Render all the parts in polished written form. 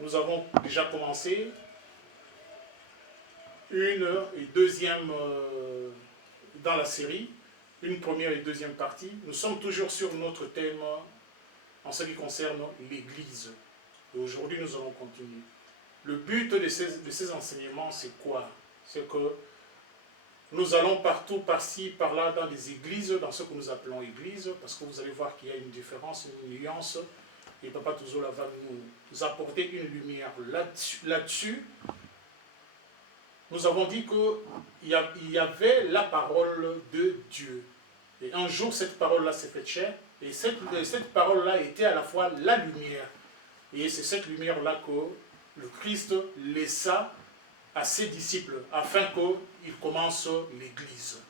nous avons déjà commencé une et deuxième dans la série, une première et deuxième partie. Nous sommes toujours sur notre thème en ce qui concerne l'Église. Et aujourd'hui, nous allons continuer. Le but de ces enseignements, c'est quoi? C'est que nous allons partout, par-ci, par-là, dans des églises, dans ce que nous appelons églises, parce que vous allez voir qu'il y a une différence, une nuance, et Papa Touzola va nous apporter une lumière là-dessus. Nous avons dit qu'il y avait la parole de Dieu. Et un jour, cette parole-là s'est faite chair, et cette parole-là était à la fois la lumière. Et c'est cette lumière-là que le Christ laissa à ses disciples, afin qu'ils commencent l'Église.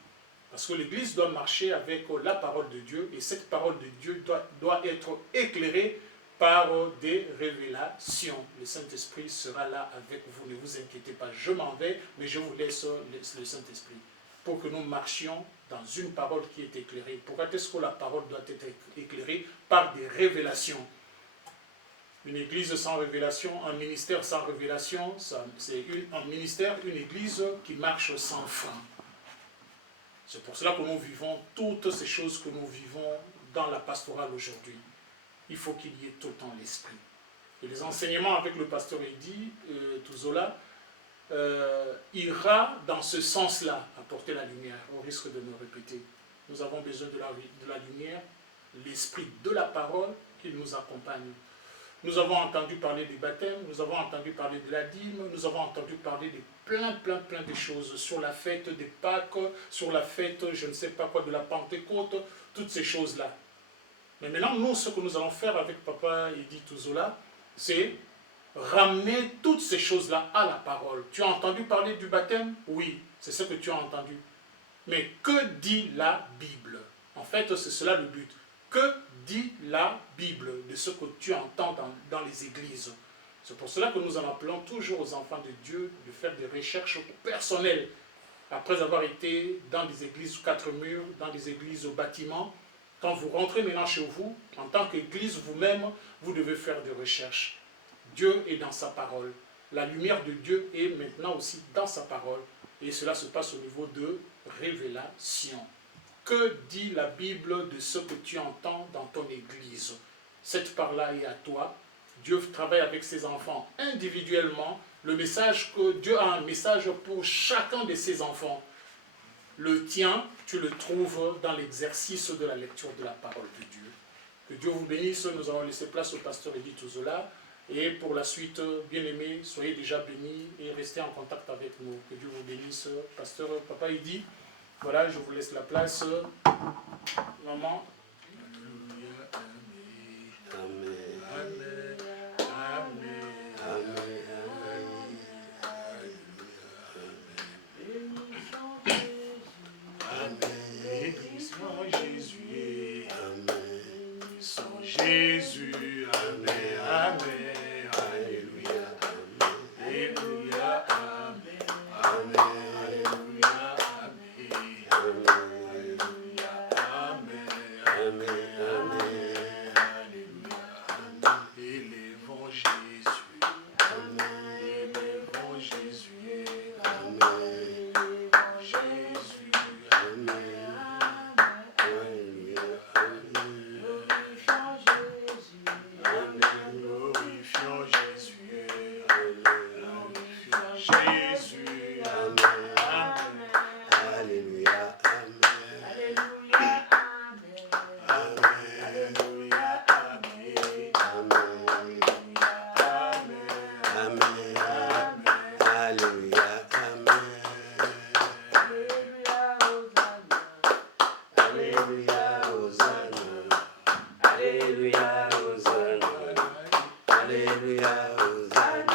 Parce que l'Église doit marcher avec la parole de Dieu, et cette parole de Dieu doit être éclairée par des révélations. Le Saint-Esprit sera là avec vous, ne vous inquiétez pas, je m'en vais, mais je vous laisse le Saint-Esprit, pour que nous marchions dans une parole qui est éclairée. Pourquoi est-ce que la parole doit être éclairée? Par des révélations. Une église sans révélation, un ministère sans révélation, c'est un ministère, une église qui marche sans fin. C'est pour cela que nous vivons toutes ces choses que nous vivons dans la pastorale aujourd'hui. Il faut qu'il y ait tout le temps l'esprit. Et les enseignements avec le pasteur Eddy Touzola ira dans ce sens-là, apporter la lumière, au risque de me répéter. Nous avons besoin de la lumière, l'esprit de la parole qui nous accompagne. Nous avons entendu parler du baptême, nous avons entendu parler de la dîme, nous avons entendu parler de plein de choses, sur la fête des Pâques, sur la fête, je ne sais pas quoi, de la Pentecôte, toutes ces choses-là. Mais maintenant, nous, ce que nous allons faire avec Papa Eddy Touzola, c'est ramener toutes ces choses-là à la parole. Tu as entendu parler du baptême? Oui, c'est ce que tu as entendu. Mais que dit la Bible? En fait, c'est cela le but. Que dit la Bible de ce que tu entends dans les églises? C'est pour cela que nous en appelons toujours aux enfants de Dieu de faire des recherches personnelles. Après avoir été dans des églises aux quatre murs, dans des églises au bâtiment, quand vous rentrez maintenant chez vous, en tant qu'église vous-même, vous devez faire des recherches. Dieu est dans sa parole. La lumière de Dieu est maintenant aussi dans sa parole. Et cela se passe au niveau de révélation. Que dit la Bible de ce que tu entends dans ton église? Cette part-là est à toi. Dieu travaille avec ses enfants individuellement. Le message que Dieu a un message pour chacun de ses enfants. Le tien, tu le trouves dans l'exercice de la lecture de la parole de Dieu. Que Dieu vous bénisse. Nous allons laisser place au pasteur Eddy Touzola. Et pour la suite, bien-aimés, soyez déjà bénis et restez en contact avec nous. Que Dieu vous bénisse. Pasteur Papa Eddy, voilà, je vous laisse la place. Maman. Amen. Amen. Amen. Amen. Amen. Bénissons Jésus. Amen. Bénissons Jésus. Amen. Amen. Alléluia. Alléluia. Amen. Alléluia. Amen. Amen. Amen. Élevons Jésus. Élevons Jésus. Jésus. Glorifions Jésus. Glorifions Jésus. Amen. Alléluia. Amen. Alléluia. Amen. Amen. Alléluia. Amen. Alléluia. Hosanna. Alléluia. Hosanna. Alléluia. Hosanna.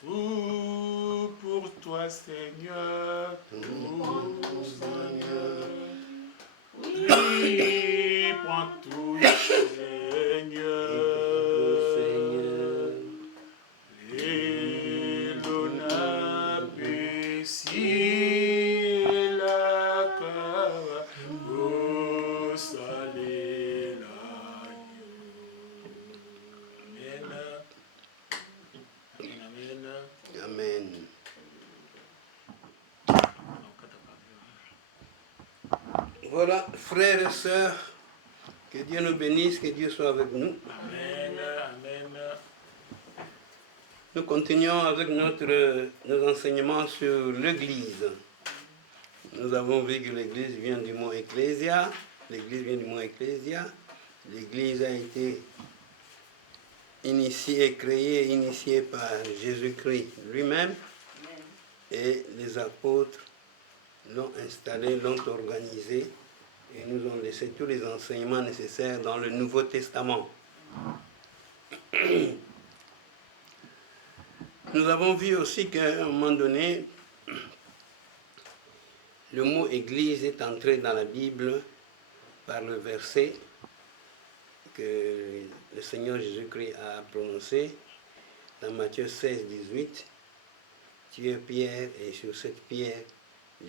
Tout pour toi, Seigneur, tout pour Seigneur. Oui, prends tout, Seigneur. Et l'on si la cava, oh, salé la. Amen. Amen. Amen. Voilà, frères et sœurs, que Dieu nous bénisse, que Dieu soit avec nous. Amen. Amen. Nous continuons avec nos enseignements sur l'Église. Nous avons vu que l'Église vient du mot ecclésia. L'Église vient du mot ecclésia. L'Église a été initiée par Jésus-Christ lui-même. Et les apôtres l'ont installée, l'ont organisée et nous ont laissé tous les enseignements nécessaires dans le Nouveau Testament. Nous avons vu aussi qu'à un moment donné, le mot Église est entré dans la Bible par le verset que le Seigneur Jésus-Christ a prononcé dans Matthieu 16, 18. Tu es pierre et sur cette pierre,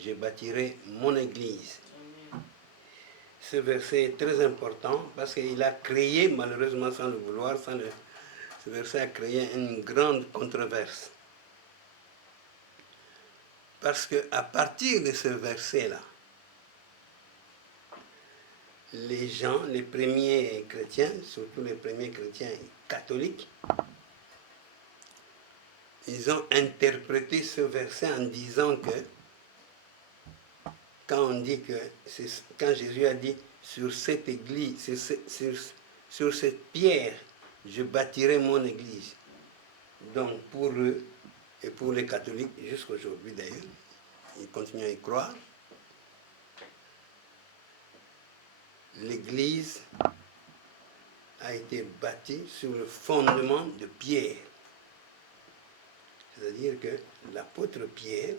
je bâtirai mon Église. Ce verset est très important parce qu'il a créé, malheureusement sans le vouloir, ce verset a créé une grande controverse. Parce qu'à partir de ce verset-là, les gens, les premiers chrétiens, surtout les premiers chrétiens catholiques, ils ont interprété ce verset en disant que, quand Jésus a dit sur cette église, sur cette pierre, je bâtirai mon église. Donc pour eux et pour les catholiques, jusqu'à aujourd'hui d'ailleurs, ils continuent à y croire, l'église a été bâtie sur le fondement de Pierre. C'est-à-dire que l'apôtre Pierre,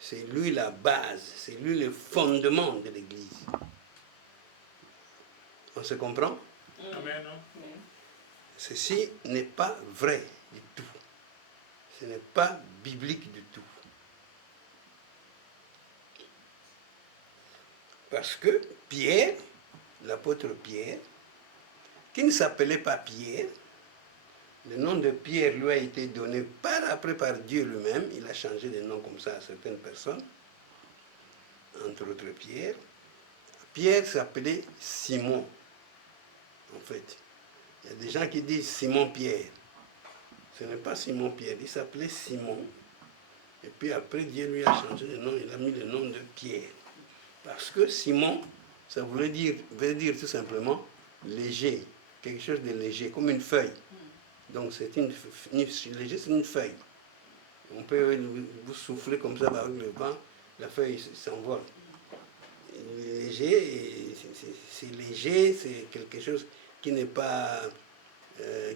c'est lui la base, c'est lui le fondement de l'Église. On se comprend? Amen. Ceci n'est pas vrai du tout. Ce n'est pas biblique du tout. Parce que Pierre, l'apôtre Pierre, qui ne s'appelait pas Pierre, le nom de Pierre lui a été donné par Dieu lui-même. Il a changé de nom comme ça à certaines personnes, entre autres Pierre. Pierre s'appelait Simon, en fait. Il y a des gens qui disent Simon-Pierre. Ce n'est pas Simon-Pierre, il s'appelait Simon. Et puis après, Dieu lui a changé de nom, il a mis le nom de Pierre. Parce que Simon, ça veut dire tout simplement léger, quelque chose de léger, comme une feuille. Donc c'est léger, c'est une feuille. On peut vous souffler comme ça avec le vent, la feuille s'envole. Léger, c'est léger, c'est quelque chose qui n'est pas,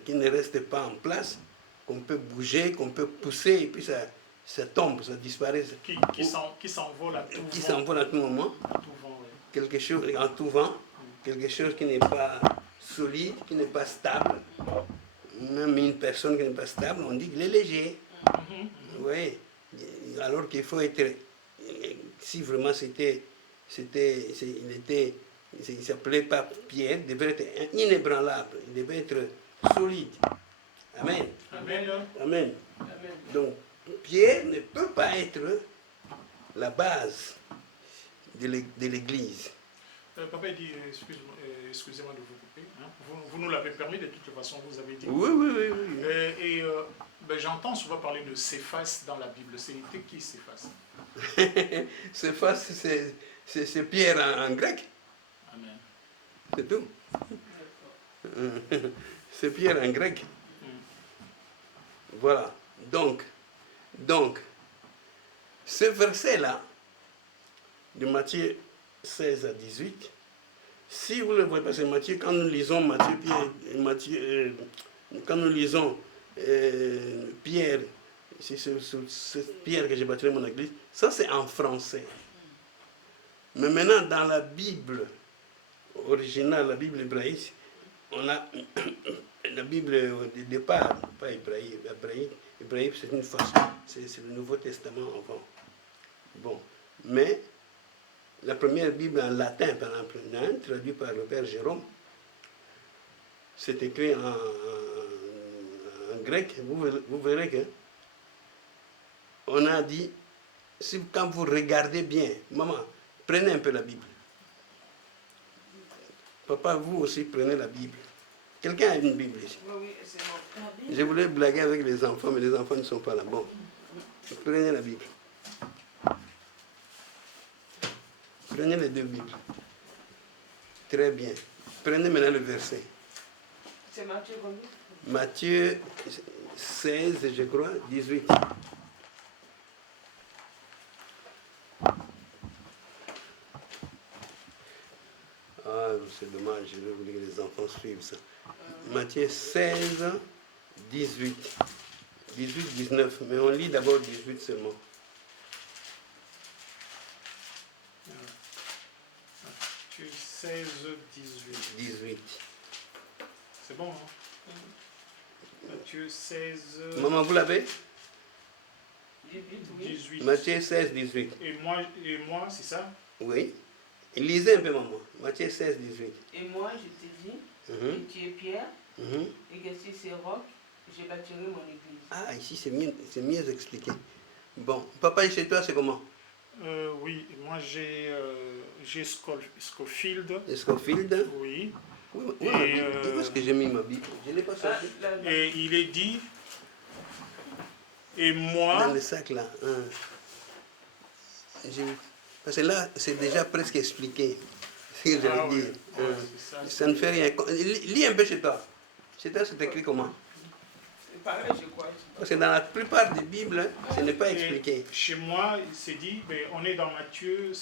qui ne reste pas en place, qu'on peut bouger, qu'on peut pousser, et puis ça tombe, ça disparaît. Qui s'envole à tout moment. Qui s'envole à tout moment. À tout vent, oui. Quelque chose en tout vent, quelque chose qui n'est pas solide, qui n'est pas stable. Même une personne qui n'est pas stable, on dit qu'il est léger. Oui. Alors qu'il faut être, si vraiment c'était il ne s'appelait pas Pierre, il devait être inébranlable, il devait être solide. Amen. Amen. Amen. Donc, Pierre ne peut pas être la base de l'Église. Papa dit, excusez-moi de vous couper, hein. Vous nous l'avez permis, de toute façon, vous avez dit. Oui. J'entends souvent parler de Céphas dans la Bible. C'était qui Céphas? Céphas, c'est Pierre en grec. Amen. C'est tout. C'est Pierre en grec. Voilà. Donc, ce verset-là, de Matthieu 16 à 18, si vous le voyez pas, c'est Matthieu, quand nous lisons Pierre, c'est Pierre que j'ai bâti mon église, ça c'est en français. Mais maintenant, dans la Bible originale, la Bible hébraïque, on a la Bible de départ, pas hébraïque, hébraïque c'est une façon, c'est le Nouveau Testament avant. Bon, mais la première Bible en latin, par exemple, traduite par le père Jérôme, c'est écrit en grec. Vous verrez que on a dit, quand vous regardez bien, maman, prenez un peu la Bible. Papa, vous aussi prenez la Bible. Quelqu'un a une Bible ici? Oui, c'est bon. Je voulais blaguer avec les enfants, mais les enfants ne sont pas là. Bon, prenez la Bible. Prenez les deux Bibles. Très bien. Prenez maintenant le verset. C'est Matthieu combien? Matthieu 16, je crois, 18. Ah, c'est dommage, je voulais que les enfants suivent ça. Matthieu 16, 18. 18, 19. Mais on lit d'abord 18 seulement. Matthieu 16, 18. 18. C'est bon, hein? Matthieu 16... Maman, vous l'avez? 18. Matthieu 16, 18. Et moi, c'est ça? Oui. Lisez un peu, maman. Matthieu 16, 18. Et moi, je te dis que tu es Pierre, et que sur ces rocs, je bâtirai mon église. Ah, ici, c'est mieux expliqué. Bon, papa, chez toi, c'est comment? Oui, moi j'ai Scofield. Scofield. Oui. Où est-ce que j'ai mis ma Bible? Je ne l'ai pas sorti. Et il est dit, et moi... Dans le sac, là. Parce que là, c'est déjà presque expliqué. Ce que j'allais dire. Ça ne fait rien. Lis un peu chez toi. Chez toi, c'est écrit comment? C'est pareil, je crois. Parce que dans la plupart des Bibles, ce n'est pas expliqué. Chez moi, il s'est dit, on est dans Matthieu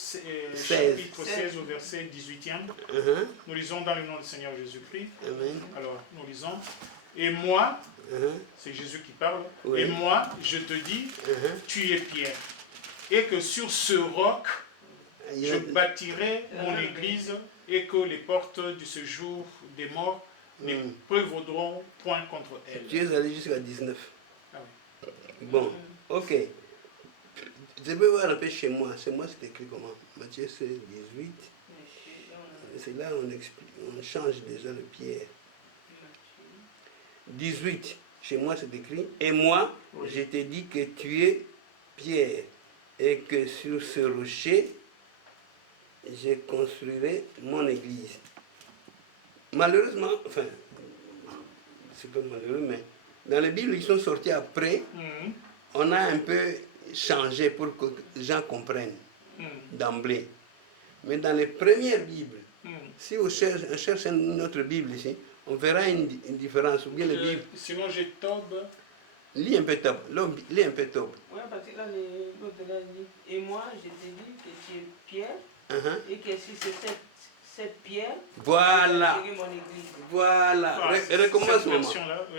chapitre 16 au verset 18e. Nous lisons dans le nom du Seigneur Jésus-Christ. Amen. Alors, nous lisons. Et moi, c'est Jésus qui parle, oui. Et moi, je te dis, tu es Pierre. Et que sur ce roc, je bâtirai mon église et que les portes du séjour des morts ne prévaudront point contre elle. Tu es allé jusqu'à 19. Ah oui. Bon, ok. Je vais voir un peu chez moi. Chez moi, c'est écrit comment? Matthieu 16, 18. C'est là où on change déjà le Pierre. 18. Chez moi, c'est écrit. Et moi, je t'ai dit que tu es Pierre. Et que sur ce rocher, je construirai mon église. Malheureusement, enfin, c'est pas malheureux, mais dans les Bibles, ils sont sortis après. On a un peu changé pour que les gens comprennent d'emblée. Mais dans les premières Bibles, si on cherche une autre Bible ici, on verra une différence. Ou bien les Bibles. Sinon, j'ai Tob. Lis un peu Tob. Lis un peu Tob. Oui, parce que là, l'autre là dit, et moi, je te dis que tu es Pierre, et que sur cette pierre, voilà. je bâtirai mon église. Voilà. Ah, Recommence, maman.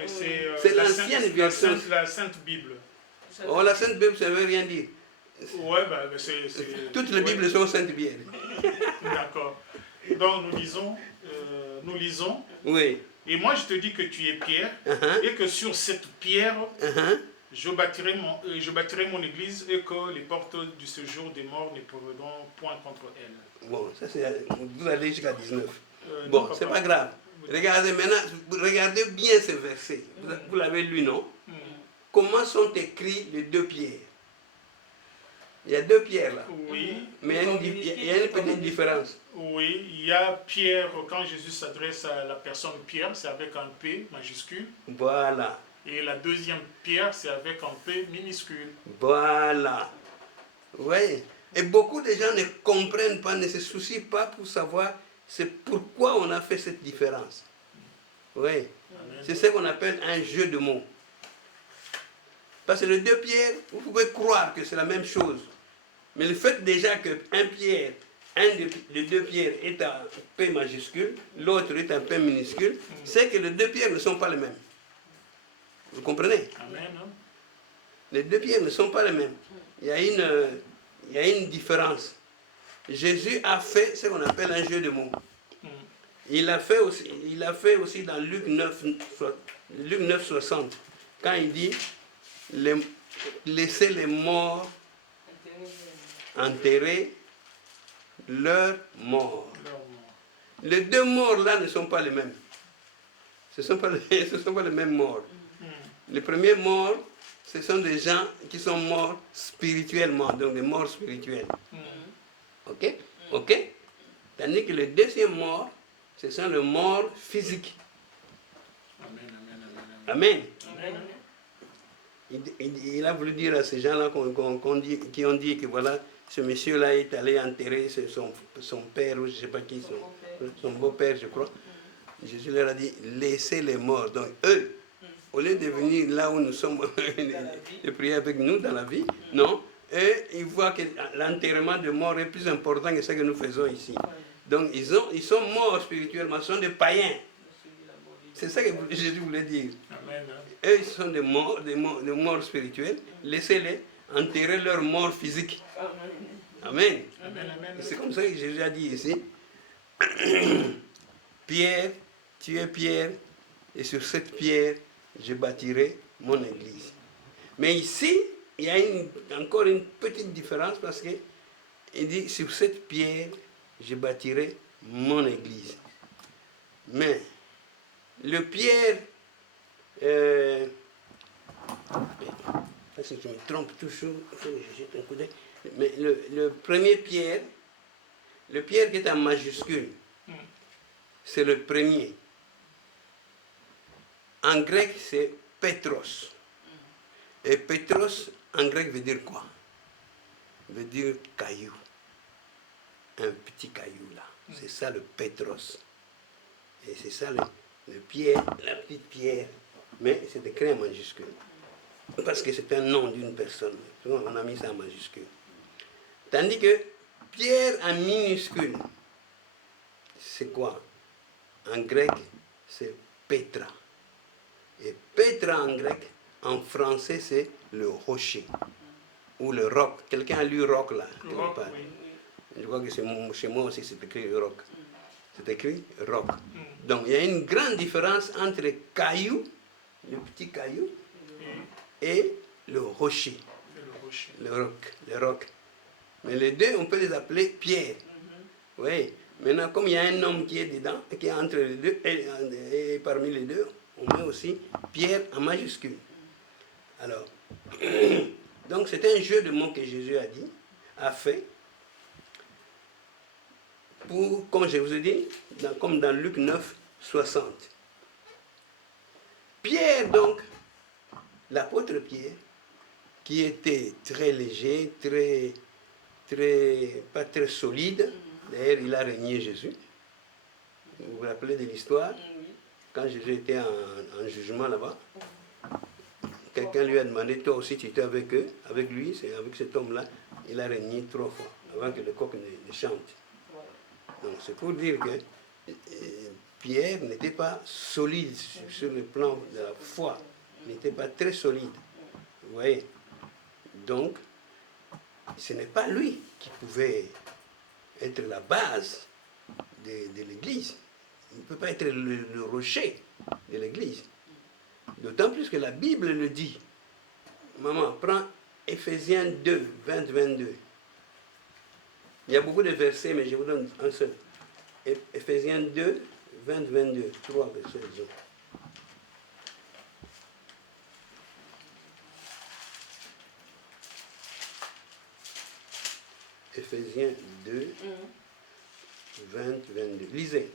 C'est l'ancienne version. La Sainte Bible. Oh, la Sainte Bible, ça ne veut rien dire. Ouais, c'est... Toutes les Bibles sont Sainte Bible. D'accord. Donc, nous lisons. Oui. Et moi, je te dis que tu es Pierre, et que sur cette pierre, Je bâtirai mon église et que les portes du séjour des morts ne pourront point contre elle. Bon, ça c'est, vous allez jusqu'à 19. Non, Bon, papa. c'est pas grave. Regardez maintenant, regardez bien ce verset. Vous l'avez lu, non? Comment sont écrits les deux pierres? Il y a deux pierres là. Oui. Mais il y a une petite différence. Oui, il y a Pierre, quand Jésus s'adresse à la personne Pierre, c'est avec un P majuscule. Voilà. Et la deuxième Pierre, c'est avec un P minuscule. Voilà. Oui. Et beaucoup de gens ne comprennent pas, ne se soucient pas pour savoir c'est pourquoi on a fait cette différence. Oui. C'est ce qu'on appelle un jeu de mots. Parce que les deux pierres, vous pouvez croire que c'est la même chose. Mais le fait déjà qu'un pierre, des deux pierres est un P majuscule, l'autre est un P minuscule, c'est que les deux pierres ne sont pas les mêmes. Vous comprenez? Amen. Les deux pierres ne sont pas les mêmes. Il y a une différence. Jésus a fait ce qu'on appelle un jeu de mots. Il l'a fait aussi dans Luc 9, 60, quand il dit laissez les morts enterrer leurs morts. Les deux morts là ne sont pas les mêmes. Ce ne sont pas les mêmes morts. Les premiers morts, ce sont des gens qui sont morts spirituellement, donc des morts spirituels. Ok? Ok? Tandis que les deuxièmes morts, ce sont les morts physiques. Amen. Amen. Il a voulu dire à ces gens-là qui ont dit que voilà, ce monsieur-là est allé enterrer son père, ou je ne sais pas qui, son beau-père, je crois. Jésus leur a dit, laissez les morts. Donc eux, au lieu de venir là où nous sommes, de prier avec nous dans la vie, non, eux, ils voient que l'enterrement de mort est plus important que ce que nous faisons ici. Donc ils sont morts spirituellement, ce sont des païens. C'est ça que Jésus voulait dire. Amen. Eux, ils sont des morts spirituels. Laissez-les enterrer leur mort physique. Amen. C'est comme ça que Jésus a dit ici. Pierre, tu es Pierre, et sur cette pierre, je bâtirai mon église. Mais ici, il y a encore une petite différence parce qu'il dit, sur cette pierre, je bâtirai mon église. Mais le pierre, parce que je me trompe toujours, il faut que je jette un coup d'œil. Mais le premier pierre, le pierre qui est en majuscule, c'est le premier. En grec, c'est Petros. Et Petros, en grec, veut dire quoi? Veut dire caillou. Un petit caillou là. C'est ça le Petros. Et c'est ça le pierre, la petite pierre. Mais c'est écrit en majuscule. Parce que c'est un nom d'une personne. On a mis ça en majuscule. Tandis que pierre en minuscule, c'est quoi? En grec, c'est Petra. Et Petra en grec, en français, c'est le rocher. Ou le roc. Quelqu'un a lu roc là? Roc, oui. Je crois que chez moi aussi c'est écrit roc. C'est écrit roc. Donc il y a une grande différence entre le caillou, le petit caillou, et le rocher. Le roc. Mais les deux, on peut les appeler pierres. Oui. Maintenant, comme il y a un homme qui est dedans, qui est entre les deux, et parmi les deux, on met aussi pierre en majuscule. Alors, donc c'est un jeu de mots que Jésus a fait, pour, comme je vous ai dit, comme dans Luc 9, 60. Pierre, donc, l'apôtre Pierre, qui était très léger, pas très solide, d'ailleurs il a régné Jésus. Vous vous rappelez de l'histoire? Quand Jésus était en jugement là-bas, quelqu'un lui a demandé, toi aussi tu étais avec eux, avec lui, c'est avec cet homme-là, il a régné 3 fois, avant que le coq ne chante. Donc c'est pour dire que Pierre n'était pas solide sur le plan de la foi, il n'était pas très solide. Vous voyez? Donc, ce n'est pas lui qui pouvait être la base de l'Église. Il ne peut pas être le rocher de l'Église. D'autant plus que la Bible le dit. Maman, prends Éphésiens 2, 20, 22. Il y a beaucoup de versets, mais je vous donne un seul. Éphésiens 2, 20, 22. 3 versets, disons. Éphésiens 2, 20, 22. Lisez.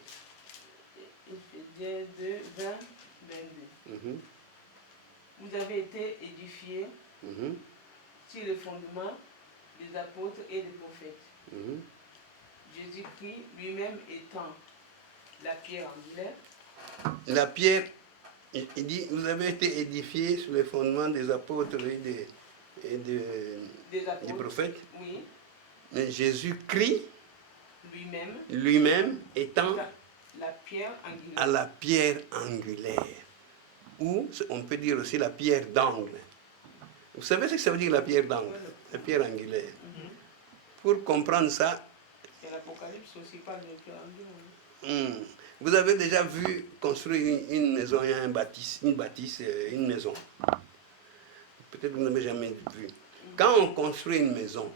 Éphésiens 2, 20, 22. Vous avez été édifiés sur le fondement des apôtres et des prophètes. Jésus-Christ lui-même étant la pierre angulaire. La pierre, il dit, vous avez été édifiés sur le fondement des apôtres et des prophètes. Oui. Mais Jésus-Christ lui-même étant la pierre angulaire. à la pierre angulaire. Ou on peut dire aussi la pierre d'angle. Vous savez ce que ça veut dire la pierre d'angle? La pierre angulaire. Pour comprendre ça, et l'Apocalypse aussi parle de pierre angulaire. Vous avez déjà vu construire une maison, il y a une bâtisse, une maison. Peut-être que vous n'avez jamais vu. Quand on construit une maison,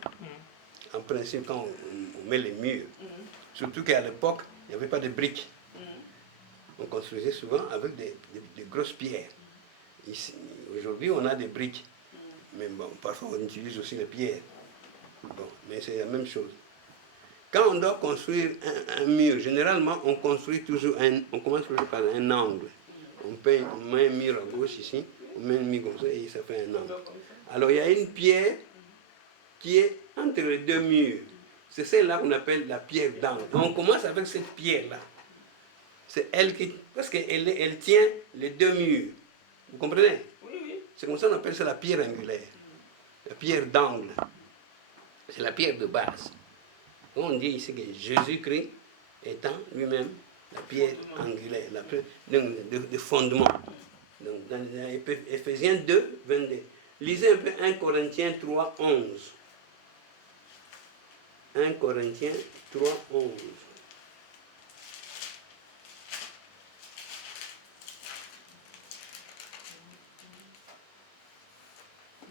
en principe, quand on met les murs, surtout qu'à l'époque, il n'y avait pas de briques. On construisait souvent avec des grosses pierres. Aujourd'hui, on a des briques. Mais bon, parfois, on utilise aussi les pierres. Bon, mais c'est la même chose. Quand on doit construire un mur, généralement, on construit toujours on commence toujours par un angle. On met un mur à gauche ici, on met un mur comme ça et ça fait un angle. Alors, il y a une pierre qui est entre les deux murs. C'est celle-là qu'on appelle la pierre d'angle. On commence avec cette pierre-là. C'est elle qui... Parce qu'elle tient les deux murs. Vous comprenez? Oui, oui. C'est comme ça qu'on appelle ça la pierre angulaire. La pierre d'angle. C'est la pierre de base. On dit ici que Jésus-Christ étant lui-même la pierre angulaire, la pierre de fondement. Donc dans Éphésiens 2, 22. Lisez un peu 1 Corinthiens 3, 11. 1 Corinthiens 3, 11.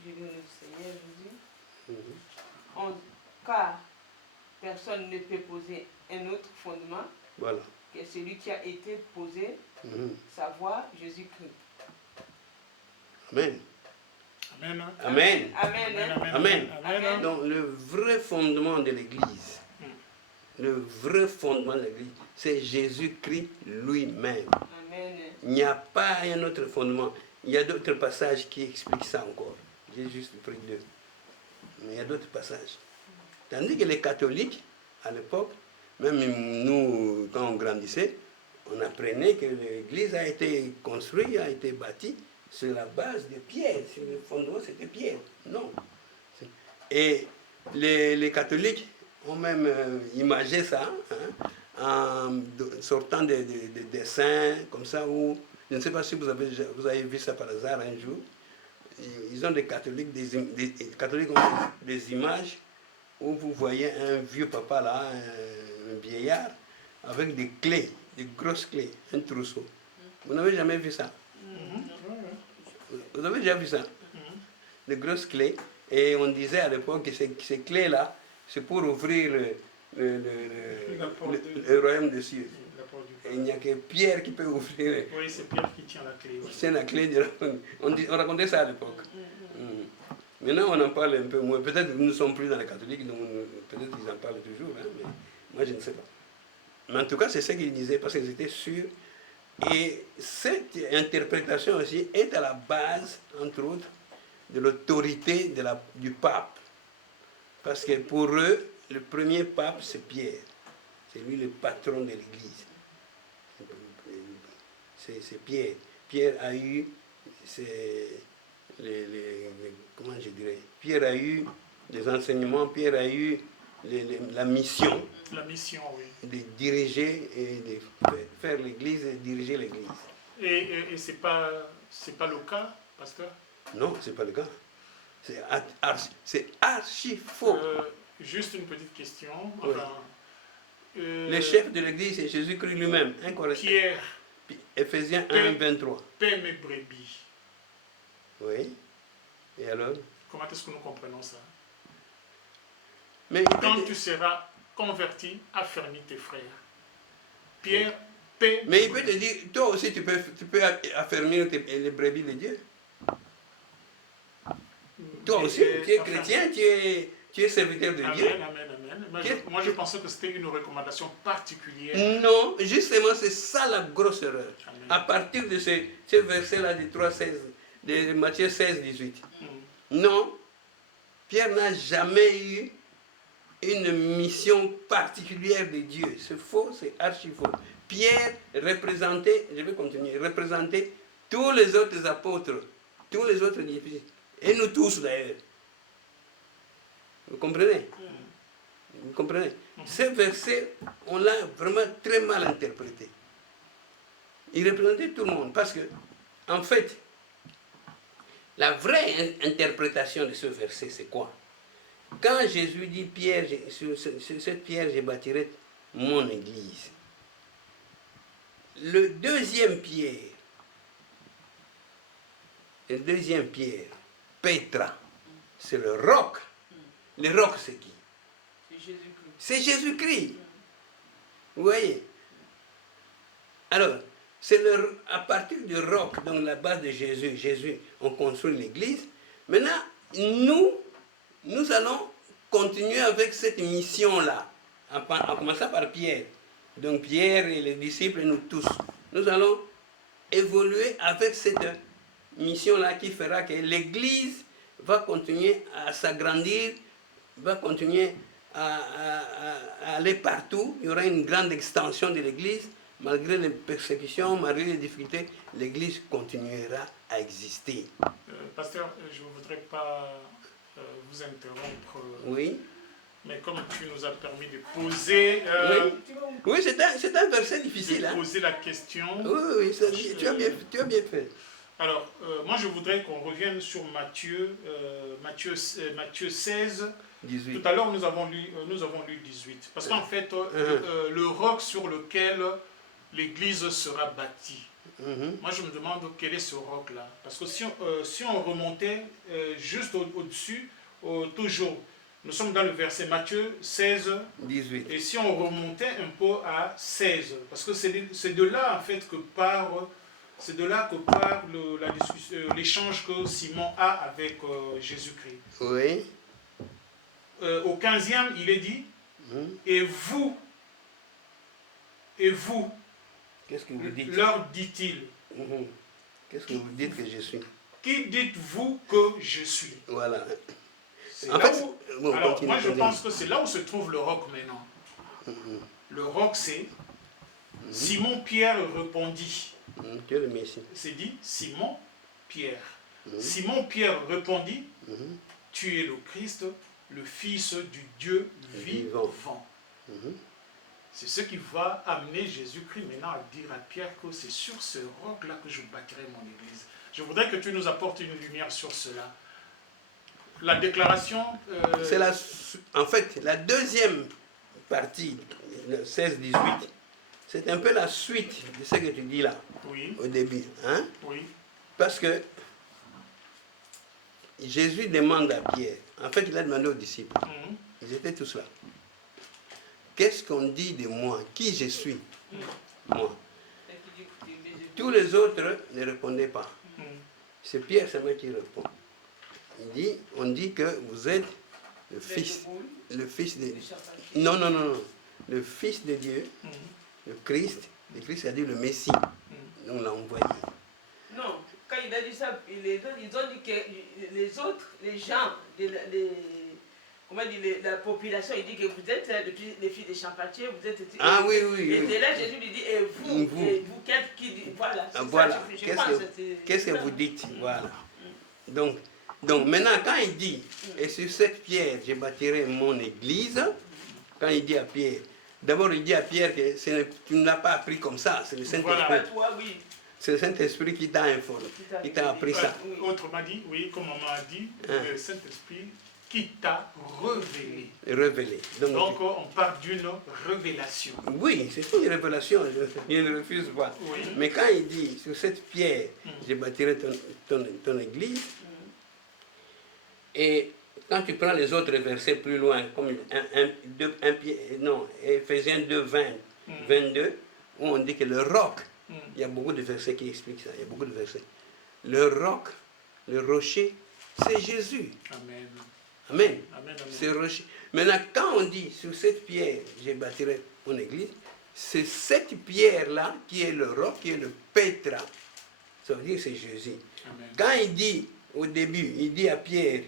Seigneur Jésus. Car personne ne peut poser un autre fondement que celui qui a été posé, savoir Jésus-Christ. Amen. Amen. Amen. Amen. Amen. Amen. Donc le vrai fondement de l'Église, c'est Jésus-Christ lui-même. Amen. Il n'y a pas un autre fondement. Il y a d'autres passages qui expliquent ça encore. J'ai juste pris 2. Mais il y a d'autres passages. Tandis que les catholiques, à l'époque, même nous, quand on grandissait, on apprenait que l'Église a été construite, a été bâtie sur la base de pierre. Sur le fondement, c'était pierre. Non. Et les catholiques ont même imagé ça, en sortant des dessins comme ça, où, je ne sais pas si vous avez vu ça par hasard un jour. Ils ont des catholiques, des catholiques ont des images où vous voyez un vieux papa là, un vieillard, avec des clés, des grosses clés, un trousseau. Vous n'avez jamais vu ça? Vous avez déjà vu ça? Des grosses clés. Et on disait à l'époque que ces clés-là, c'est pour ouvrir le royaume des cieux. Et il n'y a que Pierre qui peut ouvrir. Oui, c'est Pierre qui tient la clé. Oui. C'est la clé de on racontait ça à l'époque. Maintenant, on en parle un peu moins. Peut-être que nous ne sommes plus dans les catholiques, donc peut-être qu'ils en parlent toujours, hein, mais moi, je ne sais pas. Mais en tout cas, c'est ce qu'ils disaient, parce qu'ils étaient sûrs. Et cette interprétation aussi est à la base, entre autres, de l'autorité du pape. Parce que pour eux, le premier pape, c'est Pierre. C'est lui le patron de l'Église. C'est Pierre. Pierre a eu, comment je dirais, Pierre a eu des enseignements, Pierre a eu la mission. La mission, oui. De diriger et de faire l'Église et diriger l'Église. Et c'est pas le cas, pasteur? Non, c'est pas le cas. C'est archi faux. Juste une petite question. Oui. Enfin, le chef de l'Église, c'est Jésus-Christ lui-même. Et alors? Comment est-ce que nous comprenons ça? Mais Quand tu seras converti, affermis tes frères. Pierre, paix. Mais il peut te dire, toi aussi tu peux affermir les brebis de Dieu. Toi aussi, tu es chrétien, tu es serviteur de Dieu. Amen, amen, amen. Moi, je pensais que c'était une recommandation particulière. Non, justement, c'est ça la grosse erreur. Amen. À partir de ce verset-là de 3,16, de Matthieu 16, 18. Non, Pierre n'a jamais eu une mission particulière de Dieu. C'est faux, c'est archi faux. Pierre représentait, je vais continuer, représentait tous les autres apôtres, tous les autres disciples. Et nous tous d'ailleurs. Vous comprenez? Vous comprenez? Ce verset, on l'a vraiment très mal interprété. Il représentait tout le monde parce que, en fait, la vraie interprétation de ce verset, c'est quoi? Quand Jésus dit Pierre, sur cette pierre, je bâtirai mon église. Le deuxième pierre, Petra, c'est le roc. Le roc, c'est qui? C'est Jésus-Christ. C'est Jésus-Christ. Vous voyez? Alors, c'est à partir du roc, donc la base de Jésus, on construit l'église. Maintenant, nous allons continuer avec cette mission-là, en commençant par Pierre. Donc Pierre et les disciples, nous tous, nous allons évoluer avec cette mission-là qui fera que l'église va continuer à s'agrandir, va continuer à aller partout. Il y aura une grande extension de l'église. Malgré les persécutions, malgré les difficultés, l'église continuera à exister. Pasteur, je ne voudrais pas vous interrompre. Oui. Mais comme tu nous as permis de poser... oui, c'est un verset difficile. De poser la question. Oui, tu as bien fait. Alors, moi je voudrais qu'on revienne sur Matthieu 16. 18. Tout à l'heure, nous avons lu 18. Parce qu'en fait, le roc sur lequel l'église sera bâtie, moi je me demande quel est ce roc-là. Parce que si on remontait juste au-dessus, toujours, nous sommes dans le verset Matthieu 16, 18. Et si on remontait un peu à 16, parce que c'est de là en fait que part l'échange que Simon a avec Jésus-Christ. Oui. Au 15e, il est dit, et vous, qu'est-ce que vous dites? Leur dit-il. Qu'est-ce que vous dites que je suis? Qui dites-vous que je suis? Voilà. En fait, alors, moi je pense que c'est là où se trouve le roc maintenant. Le roc, c'est Simon-Pierre répondit. Tu es le Messie. C'est dit Simon-Pierre. Simon-Pierre répondit, tu es le Christ, le Fils du Dieu vivant. C'est ce qui va amener Jésus-Christ maintenant à dire à Pierre que c'est sur ce roc-là que je bâtirai mon église. Je voudrais que tu nous apportes une lumière sur cela. La déclaration... C'est en fait, la deuxième partie, le 16-18, c'est un peu la suite de ce que tu dis là, au début. Hein? Oui. Parce que Jésus demande à Pierre, en fait il a demandé aux disciples, ils étaient tous là. Qu'est-ce qu'on dit de moi? Qui je suis? Moi. Tous les autres ne répondaient pas. C'est Pierre seulement qui répond. On dit que vous êtes le fils de Dieu. Non. Le fils de Dieu, le Christ a dit le Messie. On l'a envoyé. Non, quand il a dit ça, ils ont dit que les gens, la population, il dit que vous êtes les filles des Champatiers, vous êtes... Ah oui. Et là, Jésus lui dit, et vous qui dit, voilà. Voilà, qu'est-ce que vous dites? Voilà. Donc, maintenant, quand il dit, et sur cette pierre, je bâtirai mon église, quand il dit à Pierre, d'abord il dit à Pierre que tu ne l'as pas appris comme ça, c'est le Saint-Esprit. C'est le Saint-Esprit qui t'a informé, qui t'a appris ça. Autrement dit, oui, comme on m'a dit, le Saint-Esprit qui t'a révélé. Donc on parle d'une révélation. Oui, c'est une révélation, je ne refuse pas. Oui. Mais quand il dit, sur cette pierre, je bâtirai ton église, Et quand tu prends les autres versets plus loin, comme Ephésiens 2, 20, 22, où on dit que le roc, il y a beaucoup de versets qui expliquent ça, il y a beaucoup de versets. Le roc, le rocher, c'est Jésus. Amen. Amen. Amen, amen. C'est rocher. Maintenant, quand on dit sur cette pierre, je bâtirai mon église, c'est cette pierre-là qui est le roc, qui est le pétra. Ça veut dire que c'est Jésus. Amen. Quand il dit au début, il dit à Pierre,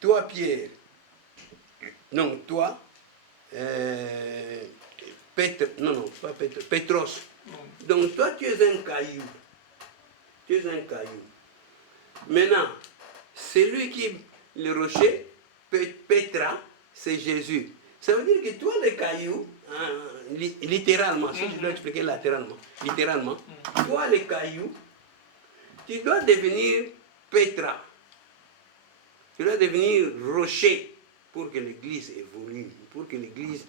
toi Pierre, non, toi, Pétros. Donc toi tu es un caillou. Tu es un caillou. Maintenant, c'est lui qui, le rocher, Pétra, c'est Jésus. Ça veut dire que toi le caillou, littéralement, si je dois expliquer littéralement, toi le caillou, tu dois devenir Pétra. Tu dois devenir rocher pour que l'Église évolue, pour que l'Église,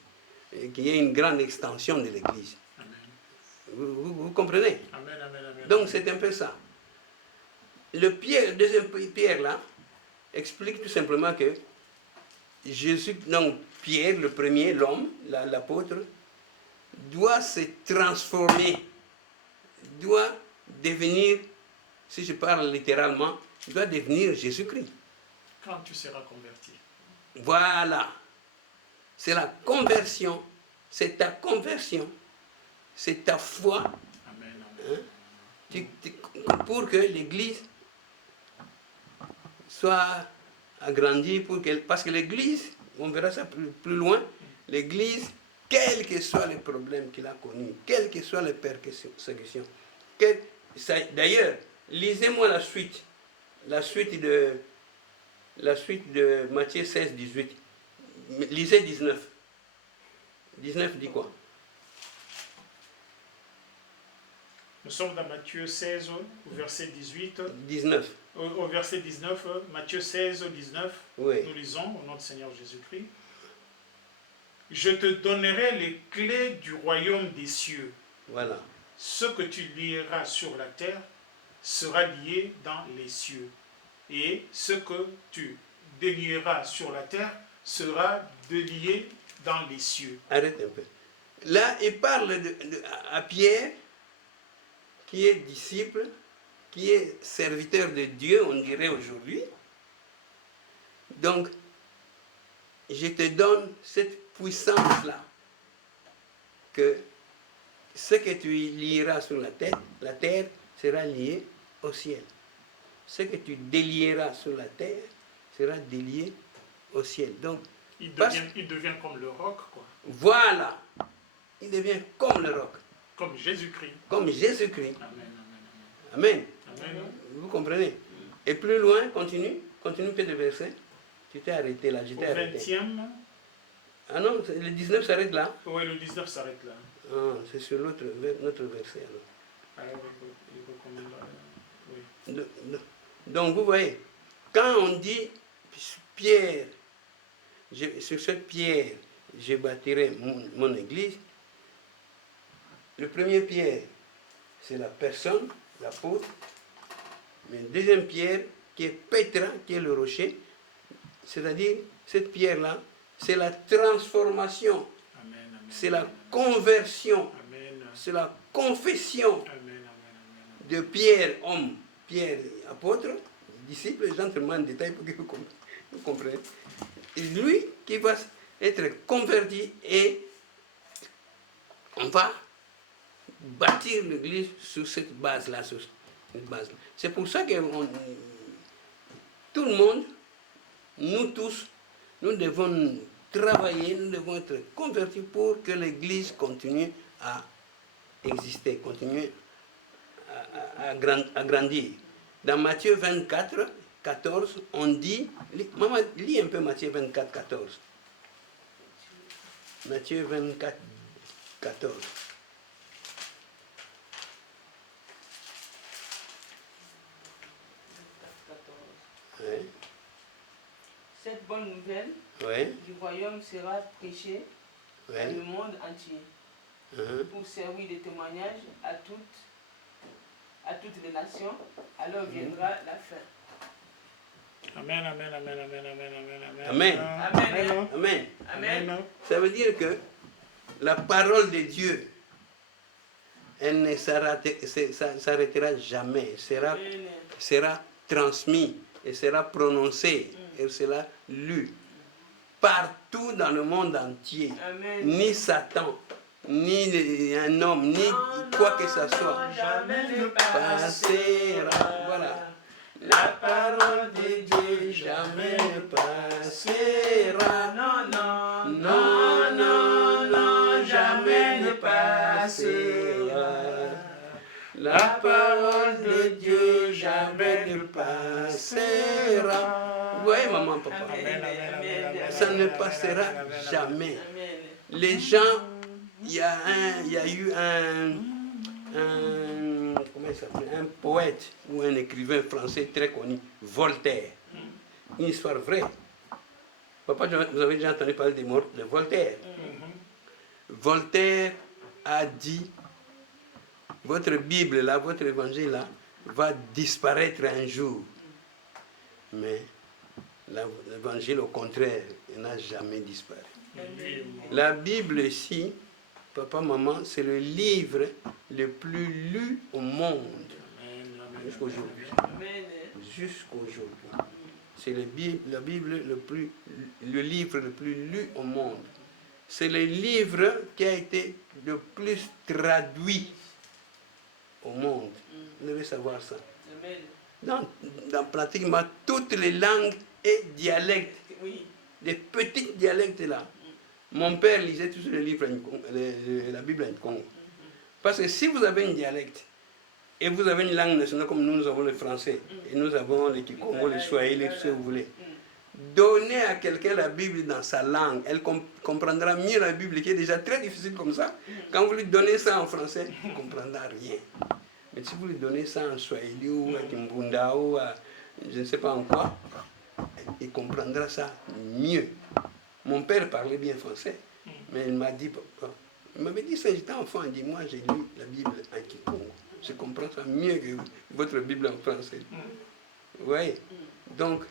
qu'il y ait une grande extension de l'Église. Vous comprenez? Amen, amen, amen. Donc c'est un peu ça. Le deuxième Pierre là, explique tout simplement que Jésus, donc Pierre, le premier, l'homme, l'apôtre, doit se transformer, doit devenir, si je parle littéralement, doit devenir Jésus-Christ. Quand tu seras converti. Voilà. C'est la conversion. C'est ta conversion. C'est ta foi. Amen, amen. Hein? Pour que l'Église soit agrandie. Parce que l'Église, on verra ça plus loin, l'Église, quels que soient les problèmes qu'il a connus, quelles que soient les persécutions. D'ailleurs, lisez-moi la suite de Matthieu 16, 18. Lisez 19. 19 dit quoi? Nous sommes dans Matthieu 16, au verset 18. 19. Au verset 19, Matthieu 16, 19, Oui. nous lisons au nom du Seigneur Jésus-Christ. Je te donnerai les clés du royaume des cieux. Voilà. Ce que tu lieras sur la terre sera lié dans les cieux. Et ce que tu délieras sur la terre sera délié dans les cieux. Arrête un peu. Là, il parle à Pierre, qui est disciple, qui est serviteur de Dieu, on dirait aujourd'hui. Donc, je te donne cette puissance-là, que ce que tu lieras sur la terre sera lié au ciel. Ce que tu délieras sur la terre sera délié au ciel. Donc, il devient comme le roc, quoi. Voilà. Il devient comme le roc. Comme Jésus-Christ. Comme Jésus-Christ. Amen, Amen. amen, amen. Vous comprenez? Et plus loin, continue un peu de verset. Tu t'es arrêté là, j'étais arrêté. Au 20e. Ah non, le 19 s'arrête là. Oui, le 19 s'arrête là. Ah, c'est sur notre verset alors. Alors, il recommande, oui. Donc vous voyez, quand on dit Pierre, sur cette pierre, je bâtirai mon église, le premier pierre, c'est la personne, l'apôtre, mais le deuxième pierre, qui est Pétra, qui est le rocher, c'est-à-dire, cette pierre-là, c'est la transformation, Amen, amen, c'est la conversion, amen, c'est la confession amen, amen, amen. de Pierre, homme, Pierre, apôtre, disciple, j'entre en détail pour que vous compreniez. Et lui qui va être converti et on va bâtir l'église sur cette base-là. C'est pour ça que tout le monde, nous tous, nous devons travailler, nous devons être convertis pour que l'église continue à exister, continue à grandir. Dans Matthieu 24, 14, on dit, maman, lis un peu Matthieu 24, 14. Matthieu 24, 14. Ouais. Cette bonne nouvelle Ouais. du royaume sera prêchée Ouais. dans le monde entier pour servir de témoignage à toutes les nations. Alors viendra la fin. Amen, amen, amen, amen, amen, amen, Amen. Amen. Amen. Amen. Ça veut dire que la parole de Dieu, elle ne s'arrêtera jamais. Sera transmise et sera prononcée et sera lue partout dans le monde entier. Amen. Ni Satan, ni un homme, ni quoi que ce soit Jamais ne passera. Voilà. La parole de Dieu jamais ne passera. Non, non, Non, non, non, jamais ne passera. La parole de Dieu jamais ne passera. Vous voyez, maman, papa? Amen. Amen. Ça ne passera jamais. Amen. Les gens, il y a eu comment il s'appelle, un poète ou un écrivain français très connu, Voltaire. Une histoire vraie. Papa, vous avez déjà entendu parler de Voltaire. Voltaire a dit, votre Bible là, votre évangile là, va disparaître un jour. Mais l'évangile, au contraire, il n'a jamais disparu. La Bible ici, papa, maman, c'est le livre le plus lu au monde jusqu'aujourd'hui. Jusqu'aujourd'hui. C'est la Bible le livre le plus lu au monde. C'est le livre qui a été le plus traduit au monde. Vous devez savoir ça. Dans pratiquement toutes les langues et dialectes, des petits dialectes là. Mon père lisait tous les livres, la Bible en Congo. Parce que si vous avez un dialecte et vous avez une langue nationale comme nous avons le français, et nous avons le Kikongo, le Swahili, tout ce que vous voulez, donnez à quelqu'un la Bible dans sa langue, elle comprendra mieux la Bible qui est déjà très difficile comme ça. Quand vous lui donnez ça en français, il ne comprendra rien. Mais si vous lui donnez ça en Swahili ou à Kimbunda ou à je ne sais pas en quoi, il comprendra ça mieux. Mon père parlait bien français, mais il m'a dit, il m'avait dit ça, j'étais enfant, il dit, moi j'ai lu la Bible en Kikongo, je comprends ça mieux que votre Bible en français. Vous voyez? Donc,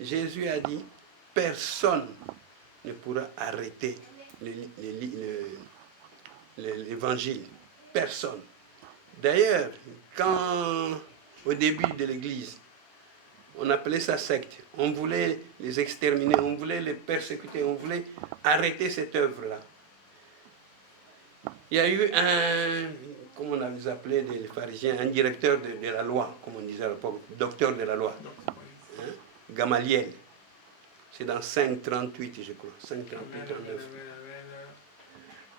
Jésus a dit, personne ne pourra arrêter l'évangile. Personne. D'ailleurs, quand, au début de l'Église, on appelait ça secte, on voulait les exterminer, on voulait les persécuter, on voulait arrêter cette œuvre-là. Il y a eu comment on les appelait les pharisiens, un directeur de la loi, comme on disait à l'époque, docteur de la loi, hein? Gamaliel. C'est dans 5.38, je crois, 5.38-39.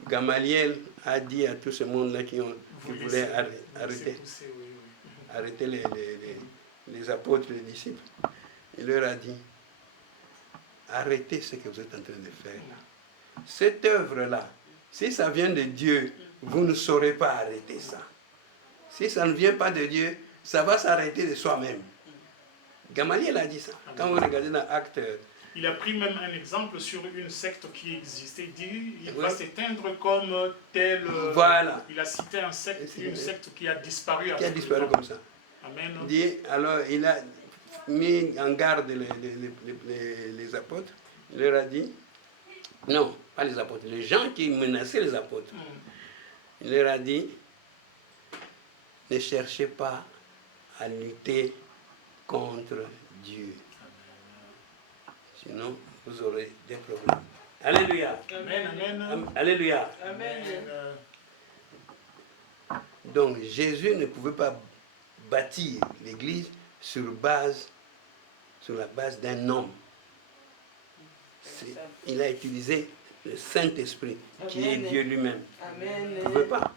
Gamaliel a dit à tout ce monde-là qui voulait arrêter les apôtres, les disciples, il leur a dit, arrêtez ce que vous êtes en train de faire. Cette œuvre-là, si ça vient de Dieu, vous ne saurez pas arrêter ça. Si ça ne vient pas de Dieu, ça va s'arrêter de soi-même. Gamaliel a dit ça. Quand vous regardez dans Actes... Il a pris même un exemple sur une secte qui existait. Il dit il va s'éteindre comme tel... Voilà. Il a cité une secte qui a disparu. Qui a disparu comme ça. Amen. Alors, il a mis en garde les apôtres. Il leur a dit... Non, pas les apôtres. Les gens qui menaçaient les apôtres. Il leur a dit, ne cherchez pas à lutter contre Dieu. Sinon, vous aurez des problèmes. Alléluia. Amen, amen. Alléluia. Amen. Donc, Jésus ne pouvait pas bâtir l'Église sur la base d'un homme. Il a utilisé le Saint-Esprit, qui est Dieu lui-même. Il ne pouvait pas.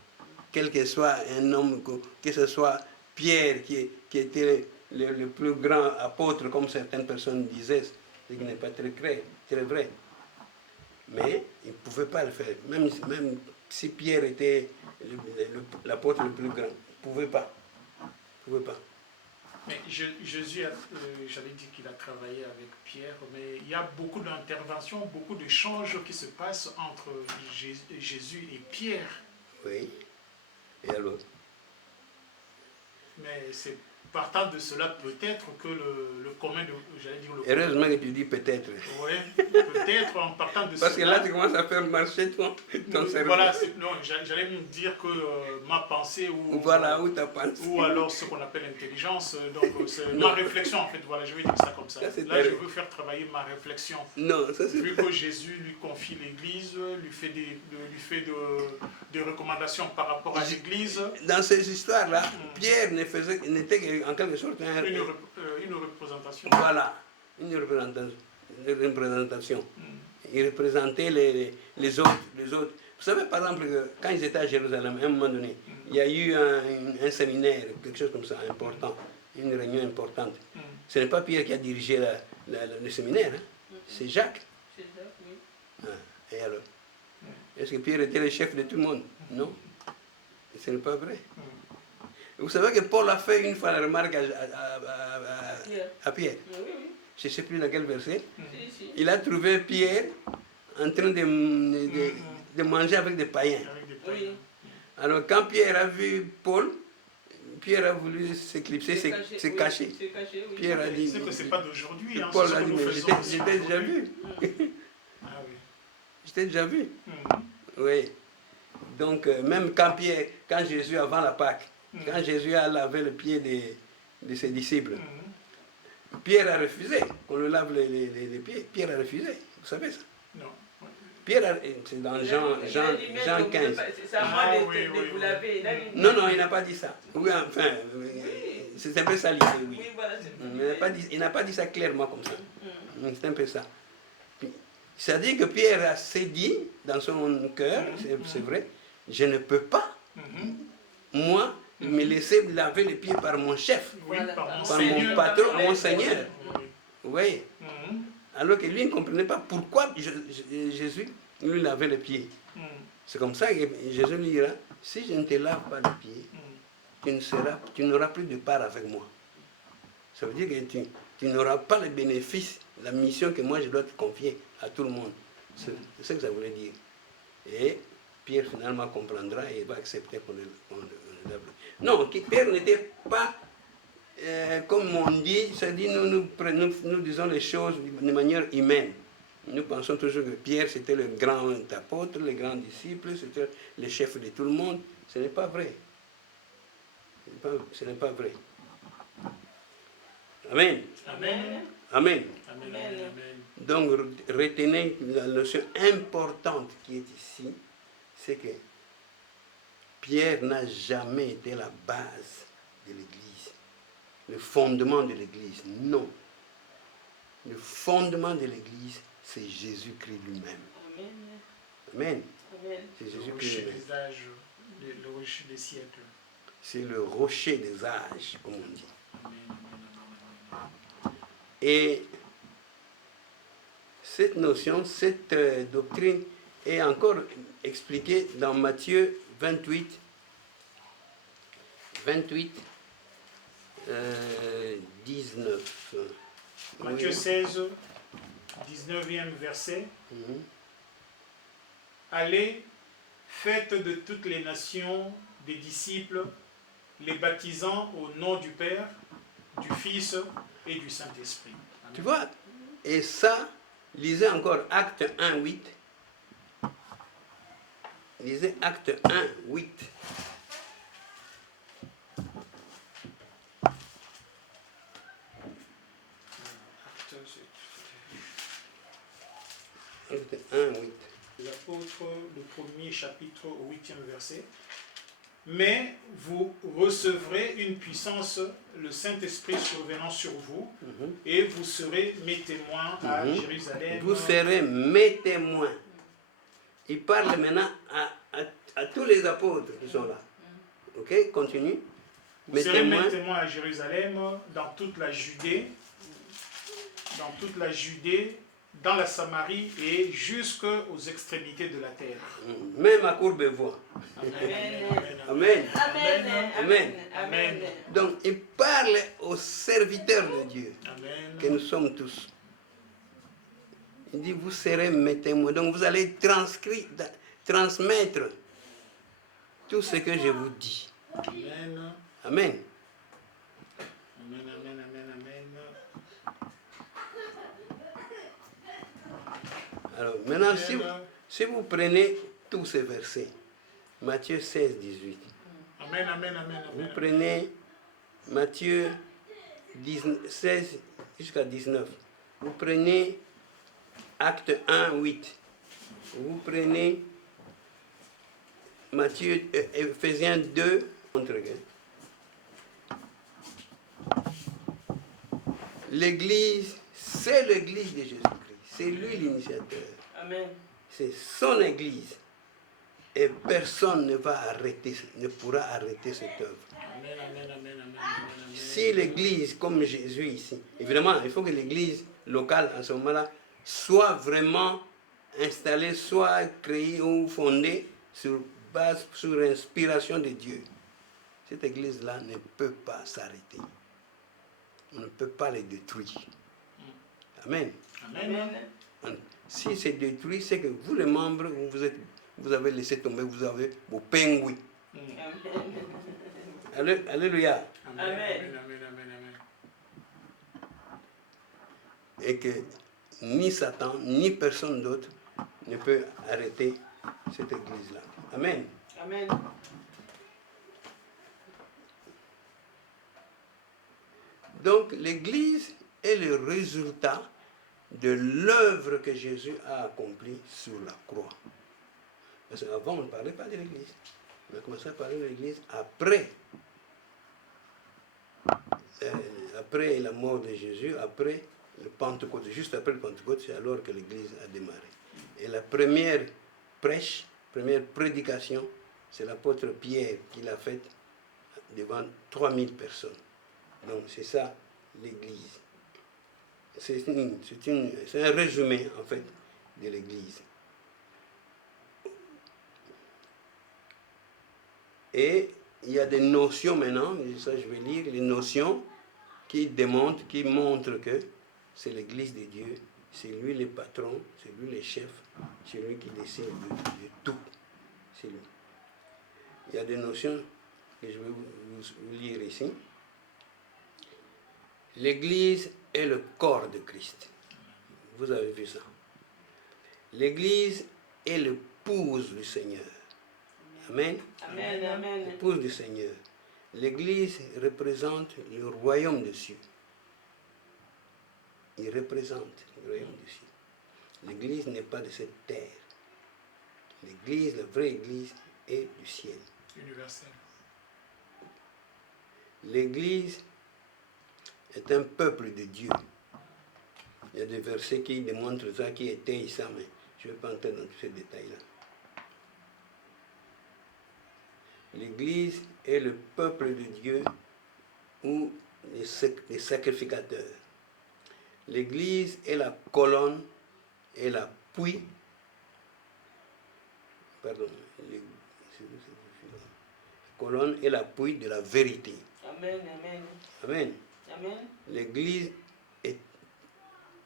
Quel que soit un homme, que ce soit Pierre, qui était le plus grand apôtre, comme certaines personnes disaient, ce qui n'est pas très vrai. Mais il ne pouvait pas le faire. Même si Pierre était l'apôtre le plus grand, il ne pouvait pas. Mais Jésus, j'avais dit qu'il a travaillé avec Pierre, mais il y a beaucoup d'interventions, beaucoup d'échanges qui se passent entre Jésus et Pierre. Oui. Et alors? Mais c'est partant de cela, peut-être que le commun de... J'allais dire le... Heureusement que tu dis peut-être. Oui, peut-être en partant de Parce que cela... là, tu commences à faire marcher ton cerveau. Voilà, non, j'allais me dire que ma pensée ou... Voilà où ta pensée. Ou alors ce qu'on appelle intelligence. Donc c'est ma réflexion en fait, voilà, je vais dire ça comme ça. Là, je veux faire travailler ma réflexion. Non, ça c'est... Vu que Jésus lui confie l'Église, lui fait des recommandations par rapport à l'Église. Dans ces histoires-là, Pierre n'était en quelque sorte une représentation. Voilà, une représentation. Il représentait les autres. Vous savez, par exemple, que quand ils étaient à Jérusalem, à un moment donné, il y a eu un séminaire, quelque chose comme ça, important, une réunion importante. Ce n'est pas Pierre qui a dirigé le séminaire, hein? C'est Jacques. C'est Jacques, oui. Ah, et alors? Est-ce que Pierre était le chef de tout le monde? Non. Ce n'est pas vrai. Vous savez que Paul a fait une fois la remarque à Pierre. Oui, oui. Je ne sais plus dans quel verset. Si. Il a trouvé Pierre en train de manger avec des païens. Oui. Alors quand Pierre a vu Paul, Pierre a voulu s'éclipser, se cacher. C'est caché, oui. Pierre a dit... C'est que ce n'est pas d'aujourd'hui. Hein, Paul a dit, mais j'étais déjà vu. Ah oui. J'étais déjà vu. Oui. Donc, même quand Jésus, avant la Pâque, quand Jésus a lavé le pied de ses disciples, Pierre a refusé qu'on lui lave les pieds. Pierre a refusé. Vous savez ça? Non. Pierre, c'est dans Jean 15. C'est à moi de vous laver. Non, il n'a pas dit ça. Oui, enfin, c'est un peu ça l'idée, oui. Oui, voilà, Il n'a pas dit ça clairement comme ça. C'est un peu ça. C'est-à-dire que Pierre s'est dit dans son cœur, c'est vrai, je ne peux pas, moi, me laisser laver les pieds par mon chef, Oui, par mon patron, mon Seigneur. Oui. Oui. Alors que lui ne comprenait pas pourquoi Jésus lui lavait les pieds. C'est comme ça que Jésus lui dira, si je ne te lave pas les pieds, tu n'auras plus de part avec moi. Ça veut dire que tu n'auras pas le bénéfice, la mission que moi je dois te confier à tout le monde. C'est ce que ça voulait dire. Et Pierre finalement comprendra et va accepter qu'on le lave. Non, Pierre n'était pas, comme on dit, c'est-à-dire nous disons les choses de manière humaine. Nous pensons toujours que Pierre c'était le grand apôtre, le grand disciple, c'était le chef de tout le monde. Ce n'est pas vrai. Ce n'est pas vrai. Amen. Amen. Amen. Amen. Donc retenez la notion importante qui est ici, c'est que Pierre n'a jamais été la base de l'Église, le fondement de l'Église. Non. Le fondement de l'Église, c'est Jésus-Christ lui-même. Amen. C'est Jésus-Christ lui-même. Le rocher des siècles. C'est le rocher des âges, comme on dit. Amen. Et cette notion, cette doctrine est encore expliquée dans Matthieu 28, 19. Matthieu 16, 19e verset. Allez, faites de toutes les nations des disciples, les baptisant au nom du Père, du Fils et du Saint-Esprit. Tu vois? Et ça, lisez encore Acte 1, 8. Lisez Acte 1, 8. Acte 1, 8. L'apôtre, le premier chapitre au 8e verset. Mais vous recevrez une puissance, le Saint-Esprit survenant sur vous, et vous serez mes témoins à Jérusalem. Vous serez mes témoins. Il parle maintenant à tous les apôtres qui sont là. Ok, continue. Vous serez mes témoins à Jérusalem, dans toute la Judée, dans la Samarie et jusqu'aux extrémités de la terre. Même à Courbevoie. Amen. Amen. Donc il parle aux serviteurs de Dieu, que nous sommes tous. Il dit, vous serez mes témoins. Donc vous allez transmettre tout ce que je vous dis. Amen. Amen. Alors, maintenant, si vous prenez tous ces versets, Matthieu 16, 18. Amen, amen, amen, Vous amen. prenez Matthieu 16 jusqu'à 19. Vous prenez Acte 1, 8. Vous prenez Matthieu, Ephésiens 2, l'Église, c'est l'Église de Jésus-Christ. C'est lui l'initiateur. Amen. C'est son Église. Et personne ne pourra arrêter cette œuvre. Amen, amen, amen, amen, amen. Si l'Église, comme Jésus ici, évidemment, il faut que l'Église locale, en ce moment-là, soit vraiment installée, soit créée ou fondée sur base, sur l'inspiration de Dieu. Cette Église-là ne peut pas s'arrêter. On ne peut pas les détruire. Amen. Amen. Si c'est détruit, c'est que vous, les membres, vous avez laissé tomber, vous avez vos pingouins. Alléluia. Amen, amen, amen, amen, amen. Et que ni Satan, ni personne d'autre ne peut arrêter cette Église-là. Amen. Amen. Donc l'Église est le résultat de l'œuvre que Jésus a accomplie sur la croix. Parce qu'avant, on ne parlait pas de l'Église. On a commencé à parler de l'Église après la mort de Jésus, après le Pentecôte. Juste après le Pentecôte, c'est alors que l'Église a démarré. Et la première prêche, première prédication, c'est l'apôtre Pierre qui l'a faite devant 3000 personnes. Donc c'est ça l'Église. C'est un résumé en fait de l'Église. Et il y a des notions maintenant, ça je vais lire, les notions qui démontrent, qui montrent que c'est l'Église de Dieu, c'est lui le patron, c'est lui le chef, c'est lui qui décide de tout. C'est lui. Il y a des notions que je vais vous lire ici. L'Église est le corps de Christ. Vous avez vu ça. L'Église est l'épouse du Seigneur. Amen. Amen, amen. L'épouse du Seigneur. L'Église représente le royaume des cieux. Il représente le royaume des cieux. L'Église n'est pas de cette terre. L'Église, la vraie Église, est du ciel. Universel. L'Église est un peuple de Dieu. Il y a des versets qui démontrent ça, qui étayent ça, mais je ne vais pas entrer dans tous ces détails-là. L'Église est le peuple de Dieu ou les sacrificateurs. L'Église est la colonne et l'appui. Pardon. La colonne et l'appui de la vérité. Amen, amen. Amen. Amen. L'Église est...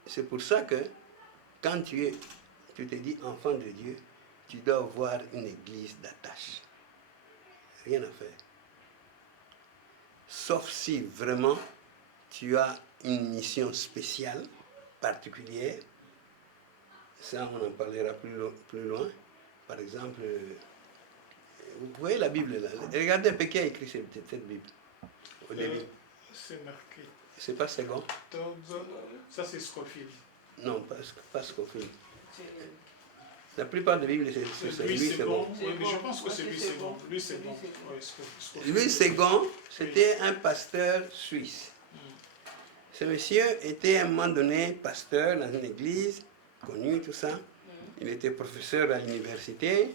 C'est pour ça que quand tu te dis enfant de Dieu, tu dois avoir une église d'attache. Rien à faire. Sauf si vraiment tu as une mission spéciale, particulière. Ça, on en parlera plus loin. Par exemple, vous voyez la Bible là. Regardez un peu qui a écrit cette Bible au début. C'est marqué. C'est pas second. Ça, c'est Scofield. Non, pas Scofield. La plupart des Bibles, c'est Louis Louis II. Second. Oui, mais je pense que c'est Louis II. Louis II. Ouais, Louis II, c'était un pasteur suisse. Ce monsieur était à un moment donné pasteur dans une église, connu, tout ça. Il était professeur à l'université.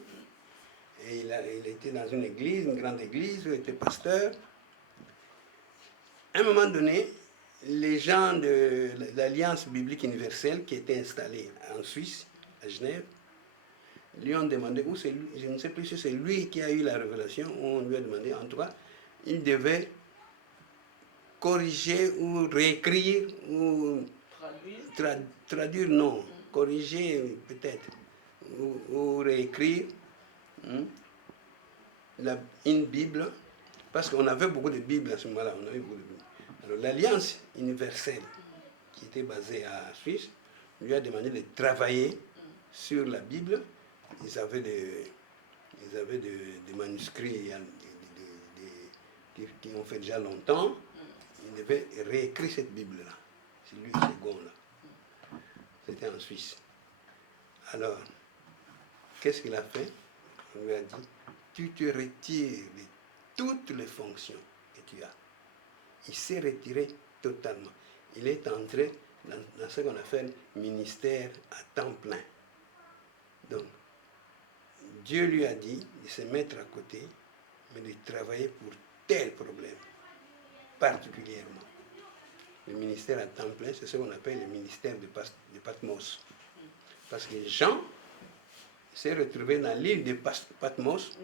Et il était dans une église, une grande église, où il était pasteur. À un moment donné, les gens de l'Alliance biblique universelle qui étaient installés en Suisse, à Genève, lui ont demandé, où c'est lui, je ne sais plus si c'est lui qui a eu la révélation, ou on lui a demandé, en tout cas, il devait corriger ou réécrire ou traduire non, corriger peut-être, ou réécrire une Bible, parce qu'on avait beaucoup de Bibles à ce moment-là, on avait beaucoup de Bibles. Alors l'Alliance universelle, qui était basée à Suisse, lui a demandé de travailler sur la Bible. Ils avaient des manuscrits qui ont fait déjà longtemps. Ils devaient réécrire cette Bible-là. C'est lui, second-là. C'était en Suisse. Alors, qu'est-ce qu'il a fait? On lui a dit, tu te retires de toutes les fonctions que tu as. Il s'est retiré totalement. Il est entré dans ce qu'on appelle ministère à temps plein. Donc, Dieu lui a dit de se mettre à côté, mais de travailler pour tel problème, particulièrement. Le ministère à temps plein, c'est ce qu'on appelle le ministère de Patmos. Parce que Jean s'est retrouvé dans l'île de Patmos.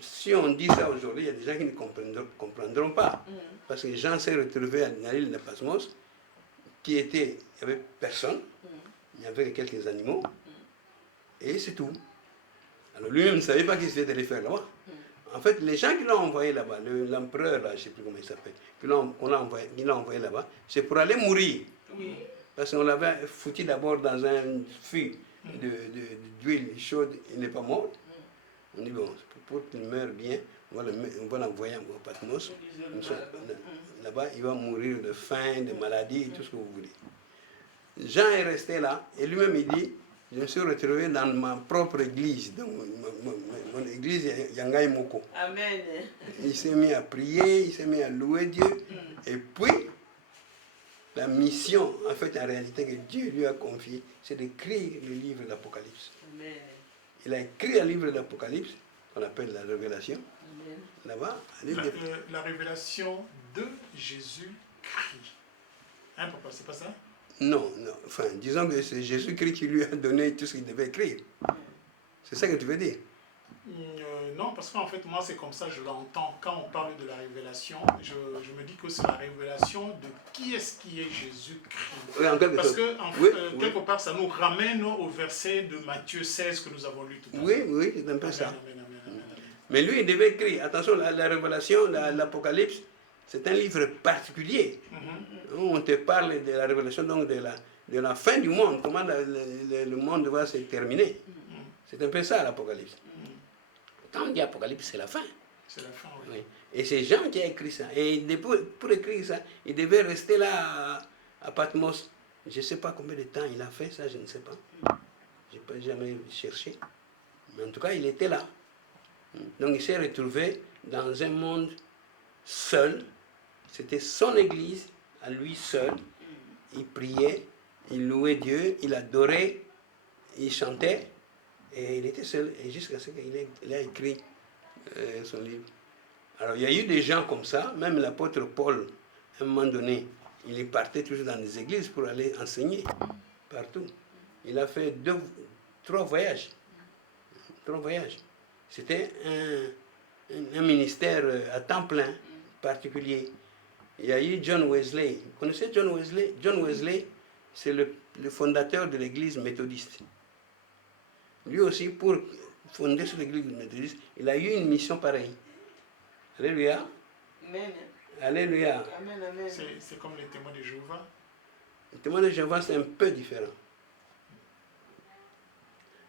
Si on dit ça aujourd'hui, il y a des gens qui ne comprendront pas. Parce que Jean s'est retrouvé dans l'île de Patmos, il n'y avait personne, il n'y avait que quelques animaux, et c'est tout. Alors lui-même ne savait pas ce qu'il allait faire là-bas. En fait, les gens qui l'ont envoyé là-bas, l'empereur, là, je ne sais plus comment il s'appelle, qui l'ont envoyé là-bas, c'est pour aller mourir. Oui. Parce qu'on l'avait foutu d'abord dans un fût d'huile chaude, il n'est pas mort. On dit, bon, pour qu'il meure bien, on va l'envoyer au Patmos. Là-bas, il va mourir de faim, de maladie, tout ce que vous voulez. Jean est resté là, et lui-même il dit, je me suis retrouvé dans ma propre église, dans mon église Yangai Moko. Amen. Il s'est mis à prier, il s'est mis à louer Dieu, et puis, la mission, en fait, en réalité, que Dieu lui a confiée, c'est d'écrire le livre de l'Apocalypse. Amen. Il a écrit un livre de l'Apocalypse, qu'on appelle la Révélation. Amen. Là-bas, la révélation de Jésus-Christ. Hein, papa, c'est pas ça? Non, enfin, disons que c'est Jésus-Christ qui lui a donné tout ce qu'il devait écrire. C'est ça que tu veux dire? Non, parce qu'en fait, moi, c'est comme ça, je l'entends. Quand on parle de la révélation, je me dis que c'est la révélation de qui est Jésus-Christ. Oui, parce que, quelque part, ça nous ramène au verset de Matthieu 16 que nous avons lu tout à l'heure. Oui, c'est un peu ça. Mais lui, il devait écrire. Attention, la révélation, l'Apocalypse, c'est un livre particulier. On te parle de la révélation, donc de la fin du monde, comment le monde va se terminer. C'est un peu ça, l'Apocalypse. Quand on dit Apocalypse, c'est la fin. C'est la fin, oui. Oui. Et c'est Jean qui a écrit ça. Et pour écrire ça, il devait rester là à Patmos. Je ne sais pas combien de temps il a fait ça, je ne sais pas. Je n'ai pas jamais cherché. Mais en tout cas, il était là. Donc il s'est retrouvé dans un monde seul. C'était son église, à lui seul. Il priait, il louait Dieu, il adorait, il chantait. Et il était seul, et jusqu'à ce qu'il a écrit son livre. Alors il y a eu des gens comme ça, même l'apôtre Paul, à un moment donné, il partait toujours dans des églises pour aller enseigner, partout. Il a fait 3 voyages. 3 voyages. C'était un ministère à temps plein, particulier. Il y a eu John Wesley. Vous connaissez John Wesley? John Wesley, c'est le fondateur de l'église méthodiste. Lui aussi, pour fonder sur l'église méthodiste, il a eu une mission pareille. Alléluia. Amen. Alléluia. Amen, amen. C'est comme les témoins de Jéhovah. Les témoins de Jéhovah, c'est un peu différent.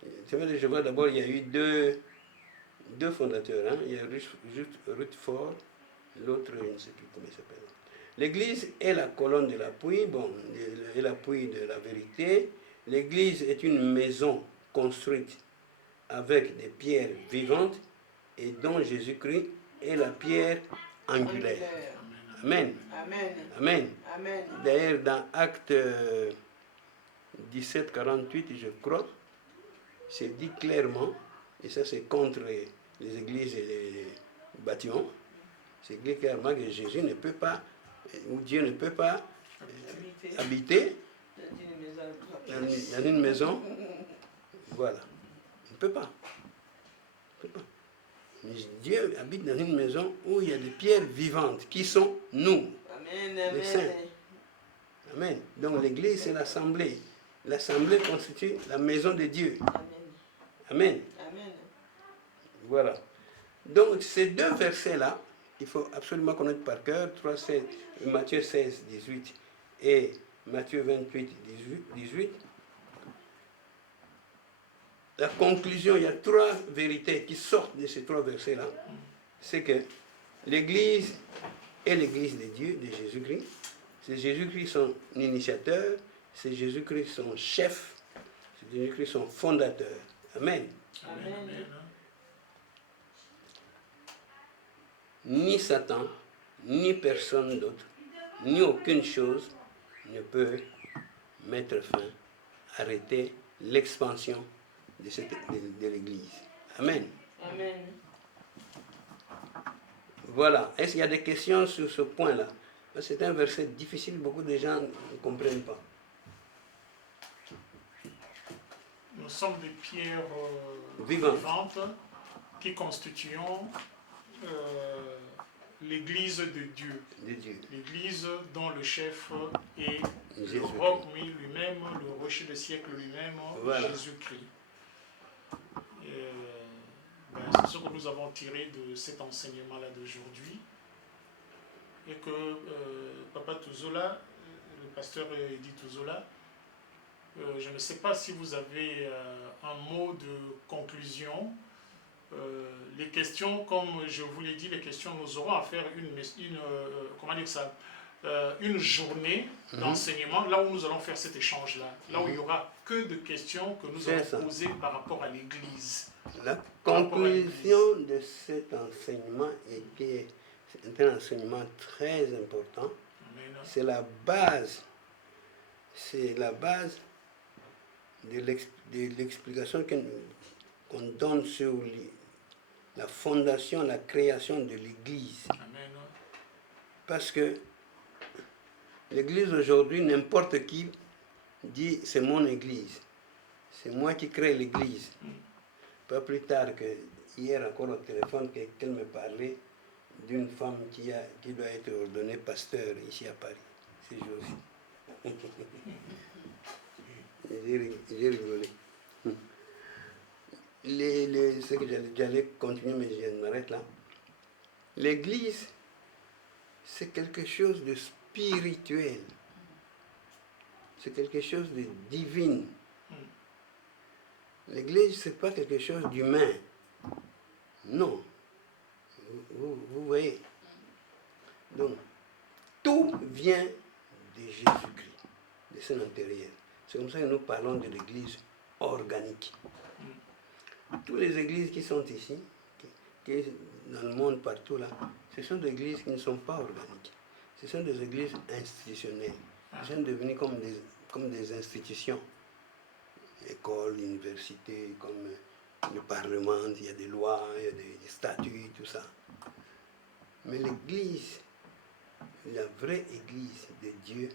Les témoins de Jéhovah, d'abord, il y a eu deux fondateurs. Il y a Rutherford, l'autre, je ne sais plus comment il s'appelle. L'église est la colonne de l'appui, est l'appui de la vérité. L'église est une maison construite avec des pierres vivantes et dont Jésus-Christ est la pierre angulaire. Amen. Amen. Amen. Amen. D'ailleurs, dans Acte 17, 48, je crois, c'est dit clairement, et ça c'est contre les églises et les bâtiments, c'est dit clairement que Jésus ne peut pas, ou Dieu ne peut pas habiter dans une maison. Voilà. Il ne peut pas. Mais Dieu habite dans une maison où il y a des pierres vivantes qui sont nous, Amen, les saints. Amen. Donc l'église, c'est l'assemblée. L'assemblée constitue la maison de Dieu. Amen. Amen. Voilà. Donc ces 2 versets-là, il faut absolument connaître par cœur, Matthieu 16, 18 et Matthieu 28, 18. la conclusion, il y a 3 vérités qui sortent de ces 3 versets-là. C'est que l'Église est l'Église de Dieu, de Jésus-Christ. C'est Jésus-Christ son initiateur, c'est Jésus-Christ son chef, c'est Jésus-Christ son fondateur. Amen. Amen. Amen. Ni Satan, ni personne d'autre, ni aucune chose ne peut mettre fin, arrêter l'expansion de l'Église. Amen. Amen. Voilà. Est-ce qu'il y a des questions sur ce point-là? C'est un verset difficile, beaucoup de gens ne comprennent pas. Nous sommes des pierres Vivantes. vivantes qui constituons l'Église de Dieu. De Dieu. L'Église dont le chef est le Jésus-Christ. roc lui-même, le rocher de siècle lui-même, Voilà. Jésus-Christ. C'est ce que nous avons tiré de cet enseignement-là d'aujourd'hui. Et que Papa Touzola, le pasteur Eddy Touzola, je ne sais pas si vous avez un mot de conclusion. Les questions, comme je vous l'ai dit, les questions, nous aurons à faire une journée d'enseignement, là où nous allons faire cet échange-là, là où il n'y aura que de questions que nous allons poser par rapport à l'Église. La conclusion de cet enseignement était un enseignement très important. Amen. C'est la base de l'explication qu'on donne sur la fondation, la création de l'Église. Amen. Parce que l'Église aujourd'hui, n'importe qui dit c'est mon Église. C'est moi qui crée l'Église. Pas plus tard que hier encore au téléphone, qu'elle me parlait d'une femme qui doit être ordonnée pasteur ici à Paris, ces jours-ci. J'ai rigolé. Ce que j'allais continuer, mais je m'arrête là. L'Église, c'est quelque chose de spirituel. C'est quelque chose de divin. L'Église, ce n'est pas quelque chose d'humain. Non. Vous voyez. Donc, tout vient de Jésus-Christ, de son intérieur. C'est comme ça que nous parlons de l'Église organique. Toutes les églises qui sont ici, qui dans le monde partout là, ce sont des églises qui ne sont pas organiques. Ce sont des églises institutionnelles. Elles sont devenues comme des institutions. Écoles, universités, comme le Parlement, il y a des lois, il y a des statuts, tout ça. Mais l'Église, la vraie Église de Dieu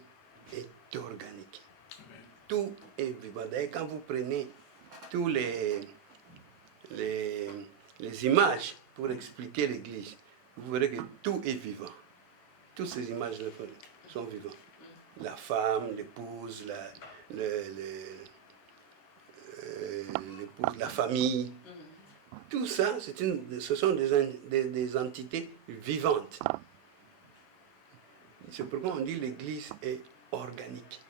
est organique. Amen. Tout est vivant. D'ailleurs, quand vous prenez tous les images pour expliquer l'Église, vous verrez que tout est vivant. Toutes ces images-là sont vivantes. La femme, l'épouse, la famille, tout ça, ce sont des entités vivantes. C'est pourquoi on dit l'Église est organique.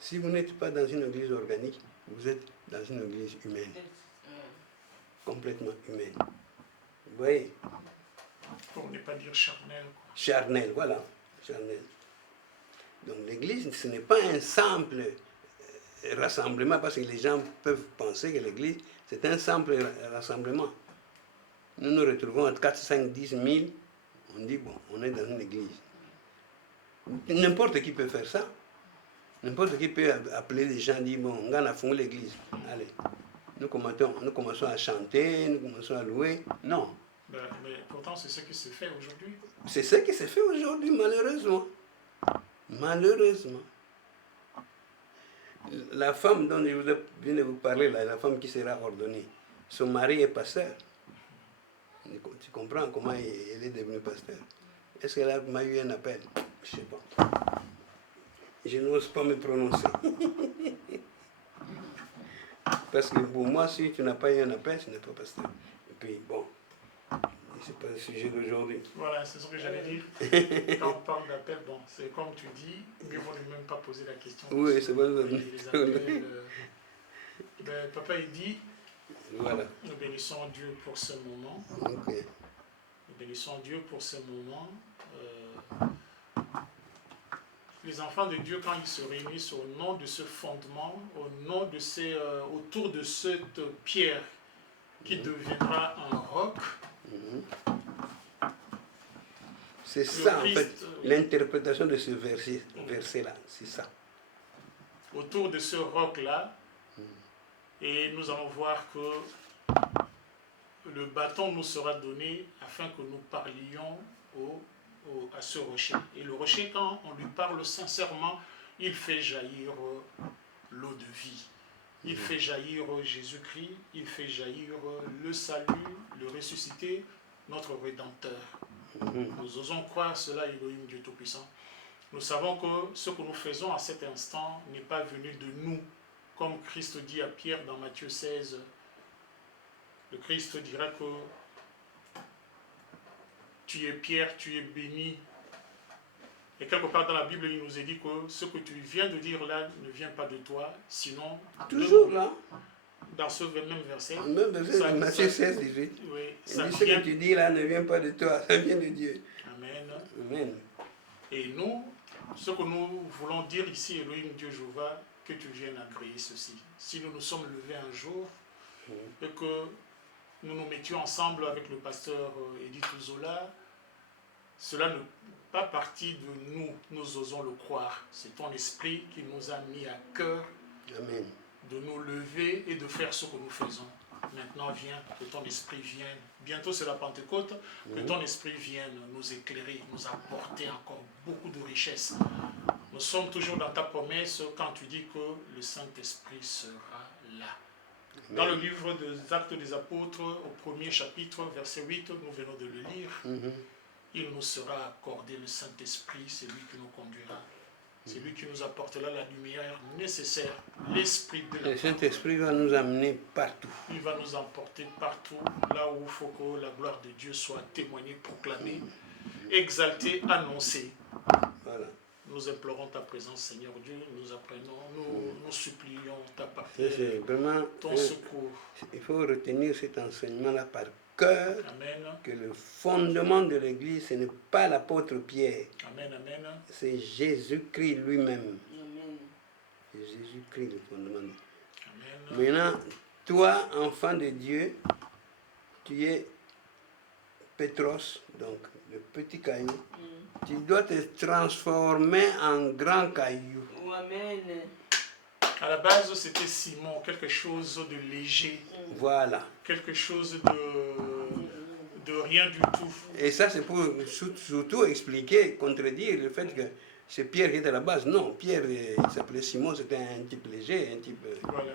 Si vous n'êtes pas dans une Église organique, vous êtes dans une Église humaine, complètement humaine. Vous voyez? Pour ne pas dire charnel. Charnel, voilà, charnel. Donc l'Église, ce n'est pas un simple rassemblement, parce que les gens peuvent penser que l'Église, c'est un simple rassemblement. Nous nous retrouvons entre 4, 5, 10 000, on dit, bon, on est dans une Église. N'importe qui peut faire ça. N'importe qui peut appeler les gens, dire, bon, on a fondé l'Église. Allez, nous commençons à chanter, nous commençons à louer. Non. Mais pourtant, c'est ce qui se fait aujourd'hui. C'est ce qui se fait aujourd'hui, malheureusement. Malheureusement. La femme dont je viens de vous parler, là, la femme qui sera ordonnée, son mari est pasteur. Tu comprends comment elle est devenue pasteur? Est-ce qu'elle a eu un appel? Je ne sais pas. Je n'ose pas me prononcer. Parce que pour moi, si tu n'as pas eu un appel, tu n'es pas pasteur. Et puis, bon, c'est pas le sujet d'aujourd'hui. Voilà, c'est ce que j'allais dire. Quand on parle d'appel, bon, c'est comme tu dis, mieux vaut ne même pas poser la question. Oui, c'est bon. Les appels, papa, il dit, Voilà. Nous bénissons Dieu pour ce moment. Ok. Nous bénissons Dieu pour ce moment. Les enfants de Dieu, quand ils se réunissent au nom de ce fondement, autour de cette pierre qui deviendra un roc, C'est ça, en fait, l'interprétation de ce verset-là. C'est ça. autour de ce roc-là, et nous allons voir que le bâton nous sera donné afin que nous parlions à ce rocher. Et le rocher, quand on lui parle sincèrement, il fait jaillir l'eau de vie. Il fait jaillir Jésus-Christ, il fait jaillir le salut, le ressuscité, notre Rédempteur. Nous osons croire cela, Elohim, Dieu Tout-Puissant. Nous savons que ce que nous faisons à cet instant n'est pas venu de nous, comme Christ dit à Pierre dans Matthieu 16. Le Christ dira que tu es Pierre, tu es béni. Et quelque part dans la Bible, il nous est dit que ce que tu viens de dire là ne vient pas de toi, sinon... Toujours là. Dans ce même verset. Même verset, Matthieu 16, 18. Oui, Il dit, ce que tu dis là ne vient pas de toi, ça vient de Dieu. Amen. Amen. Et nous, ce que nous voulons dire ici, Elohim Dieu Jéhovah, que tu viennes agréer ceci. Si nous nous sommes levés un jour et que nous nous mettions ensemble avec le pasteur Edith Ouzola, cela ne pas partie de nous, nous osons le croire. C'est ton esprit qui nous a mis à cœur Amen. De nous lever et de faire ce que nous faisons. Maintenant, viens, que ton esprit vienne. Bientôt, c'est la Pentecôte, que ton esprit vienne nous éclairer, nous apporter encore beaucoup de richesses. Nous sommes toujours dans ta promesse quand tu dis que le Saint-Esprit sera là. Dans le livre des Actes des Apôtres, au premier chapitre, verset 8, nous venons de le lire. Il nous sera accordé le Saint-Esprit, c'est lui qui nous conduira. C'est lui qui nous apportera la lumière nécessaire, l'esprit de la Le Saint-Esprit va nous amener partout. Il va nous emporter partout, là où il faut que la gloire de Dieu soit témoignée, proclamée, exaltée, annoncée. Voilà. Nous implorons ta présence, Seigneur Dieu, nous apprenons, nous supplions ta partie, C'est vraiment, ton secours. Il faut retenir cet enseignement-là par cœur. Amen. Que le fondement de l'Église, ce n'est pas l'apôtre Pierre. Amen, amen. C'est Jésus-Christ lui-même. Amen. C'est Jésus-Christ le fondement. Amen. Maintenant, toi, enfant de Dieu, tu es Pétros, donc le petit caillou. Tu dois te transformer en grand caillou. Amen. À la base, c'était Simon, quelque chose de léger, Voilà. quelque chose de rien du tout. Et ça, c'est pour surtout expliquer, contredire le fait que c'est Pierre qui était à la base. Non, Pierre, il s'appelait Simon, c'était un type léger, un type Voilà.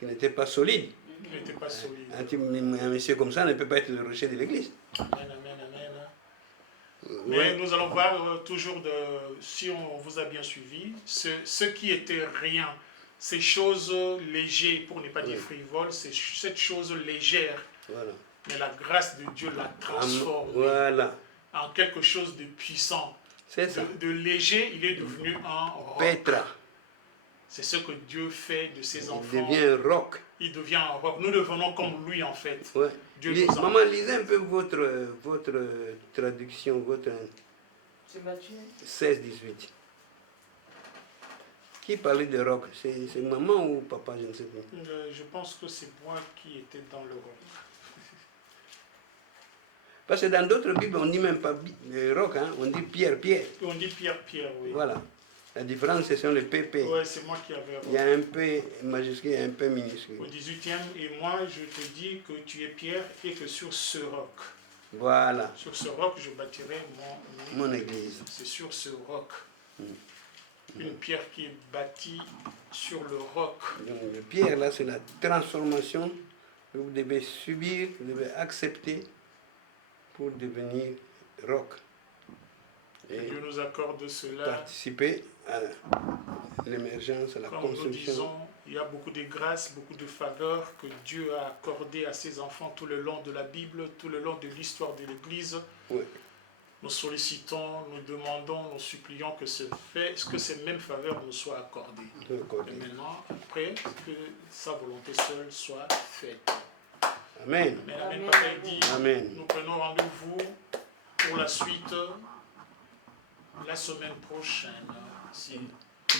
qui n'était pas solide. Il n'était pas solide. Un monsieur comme ça ne peut pas être le rocher de l'Église. Amen, amen, amen. Mais nous allons voir toujours, si on vous a bien suivi, ce qui était rien, ces choses légères, pour ne pas dire frivoles, c'est cette chose légère. Voilà. Mais la grâce de Dieu l'a transformée voilà. en quelque chose de puissant. C'est ça. De léger, il est devenu un roc. Petra. C'est ce que Dieu fait de ses enfants. Il devient un roc. Il devient un roc. Nous devenons comme lui en fait. Ouais. Dieu nous a... Maman, lisez un peu votre traduction, votre C'est Matthieu 16-18. Qui parlait de roc? C'est maman ou papa, je ne sais plus. Je pense que c'est moi qui étais dans le roc. Parce que dans d'autres Bibles, on ne dit même pas roc, hein? On dit pierre. On dit Pierre, oui. Voilà. La différence, ce sont les PP. Oui, c'est moi qui avais roc. Il y a un P majuscule et un P minuscule. Au 18e, et moi je te dis que tu es Pierre et que sur ce roc, Voilà. sur ce roc je bâtirai Mon église. C'est sur ce roc. Une pierre qui est bâtie sur le roc. Donc, le pierre, là, c'est la transformation que vous devez subir, vous devez accepter pour devenir roc. Et Dieu nous accorde cela. participer à l'émergence, à la Comme nous construction. disons, il y a beaucoup de grâces, beaucoup de faveurs que Dieu a accordées à ses enfants tout le long de la Bible, tout le long de l'histoire de l'Église. Oui. nous sollicitons, nous demandons, nous supplions que ces mêmes faveurs nous soient accordées. Et maintenant, après, que sa volonté seule soit faite. Amen. Amen. Amen. Amen. Papa, il dit, Amen. nous prenons rendez-vous pour la suite la semaine prochaine. Si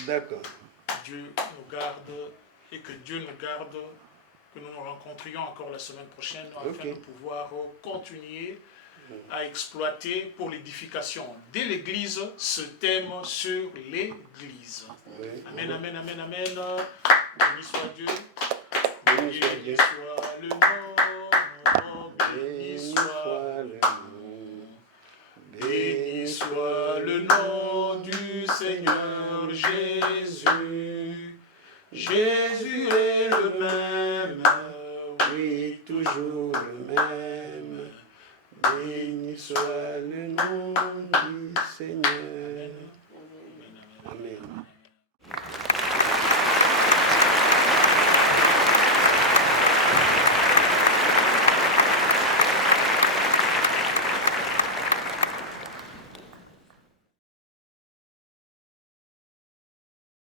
D'accord. Dieu nous garde et que Dieu nous garde, que nous nous rencontrions encore la semaine prochaine afin de pouvoir continuer à exploiter pour l'édification de l'Église ce thème sur l'Église. Oui. Amen, amen, amen, amen. Béni soit Dieu. Béni soit Dieu. Béni soit le nom. Béni soit le nom. Béni soit le nom du Seigneur Jésus. Jésus est le même, Oui, toujours le même. Béni soit le nom du Seigneur.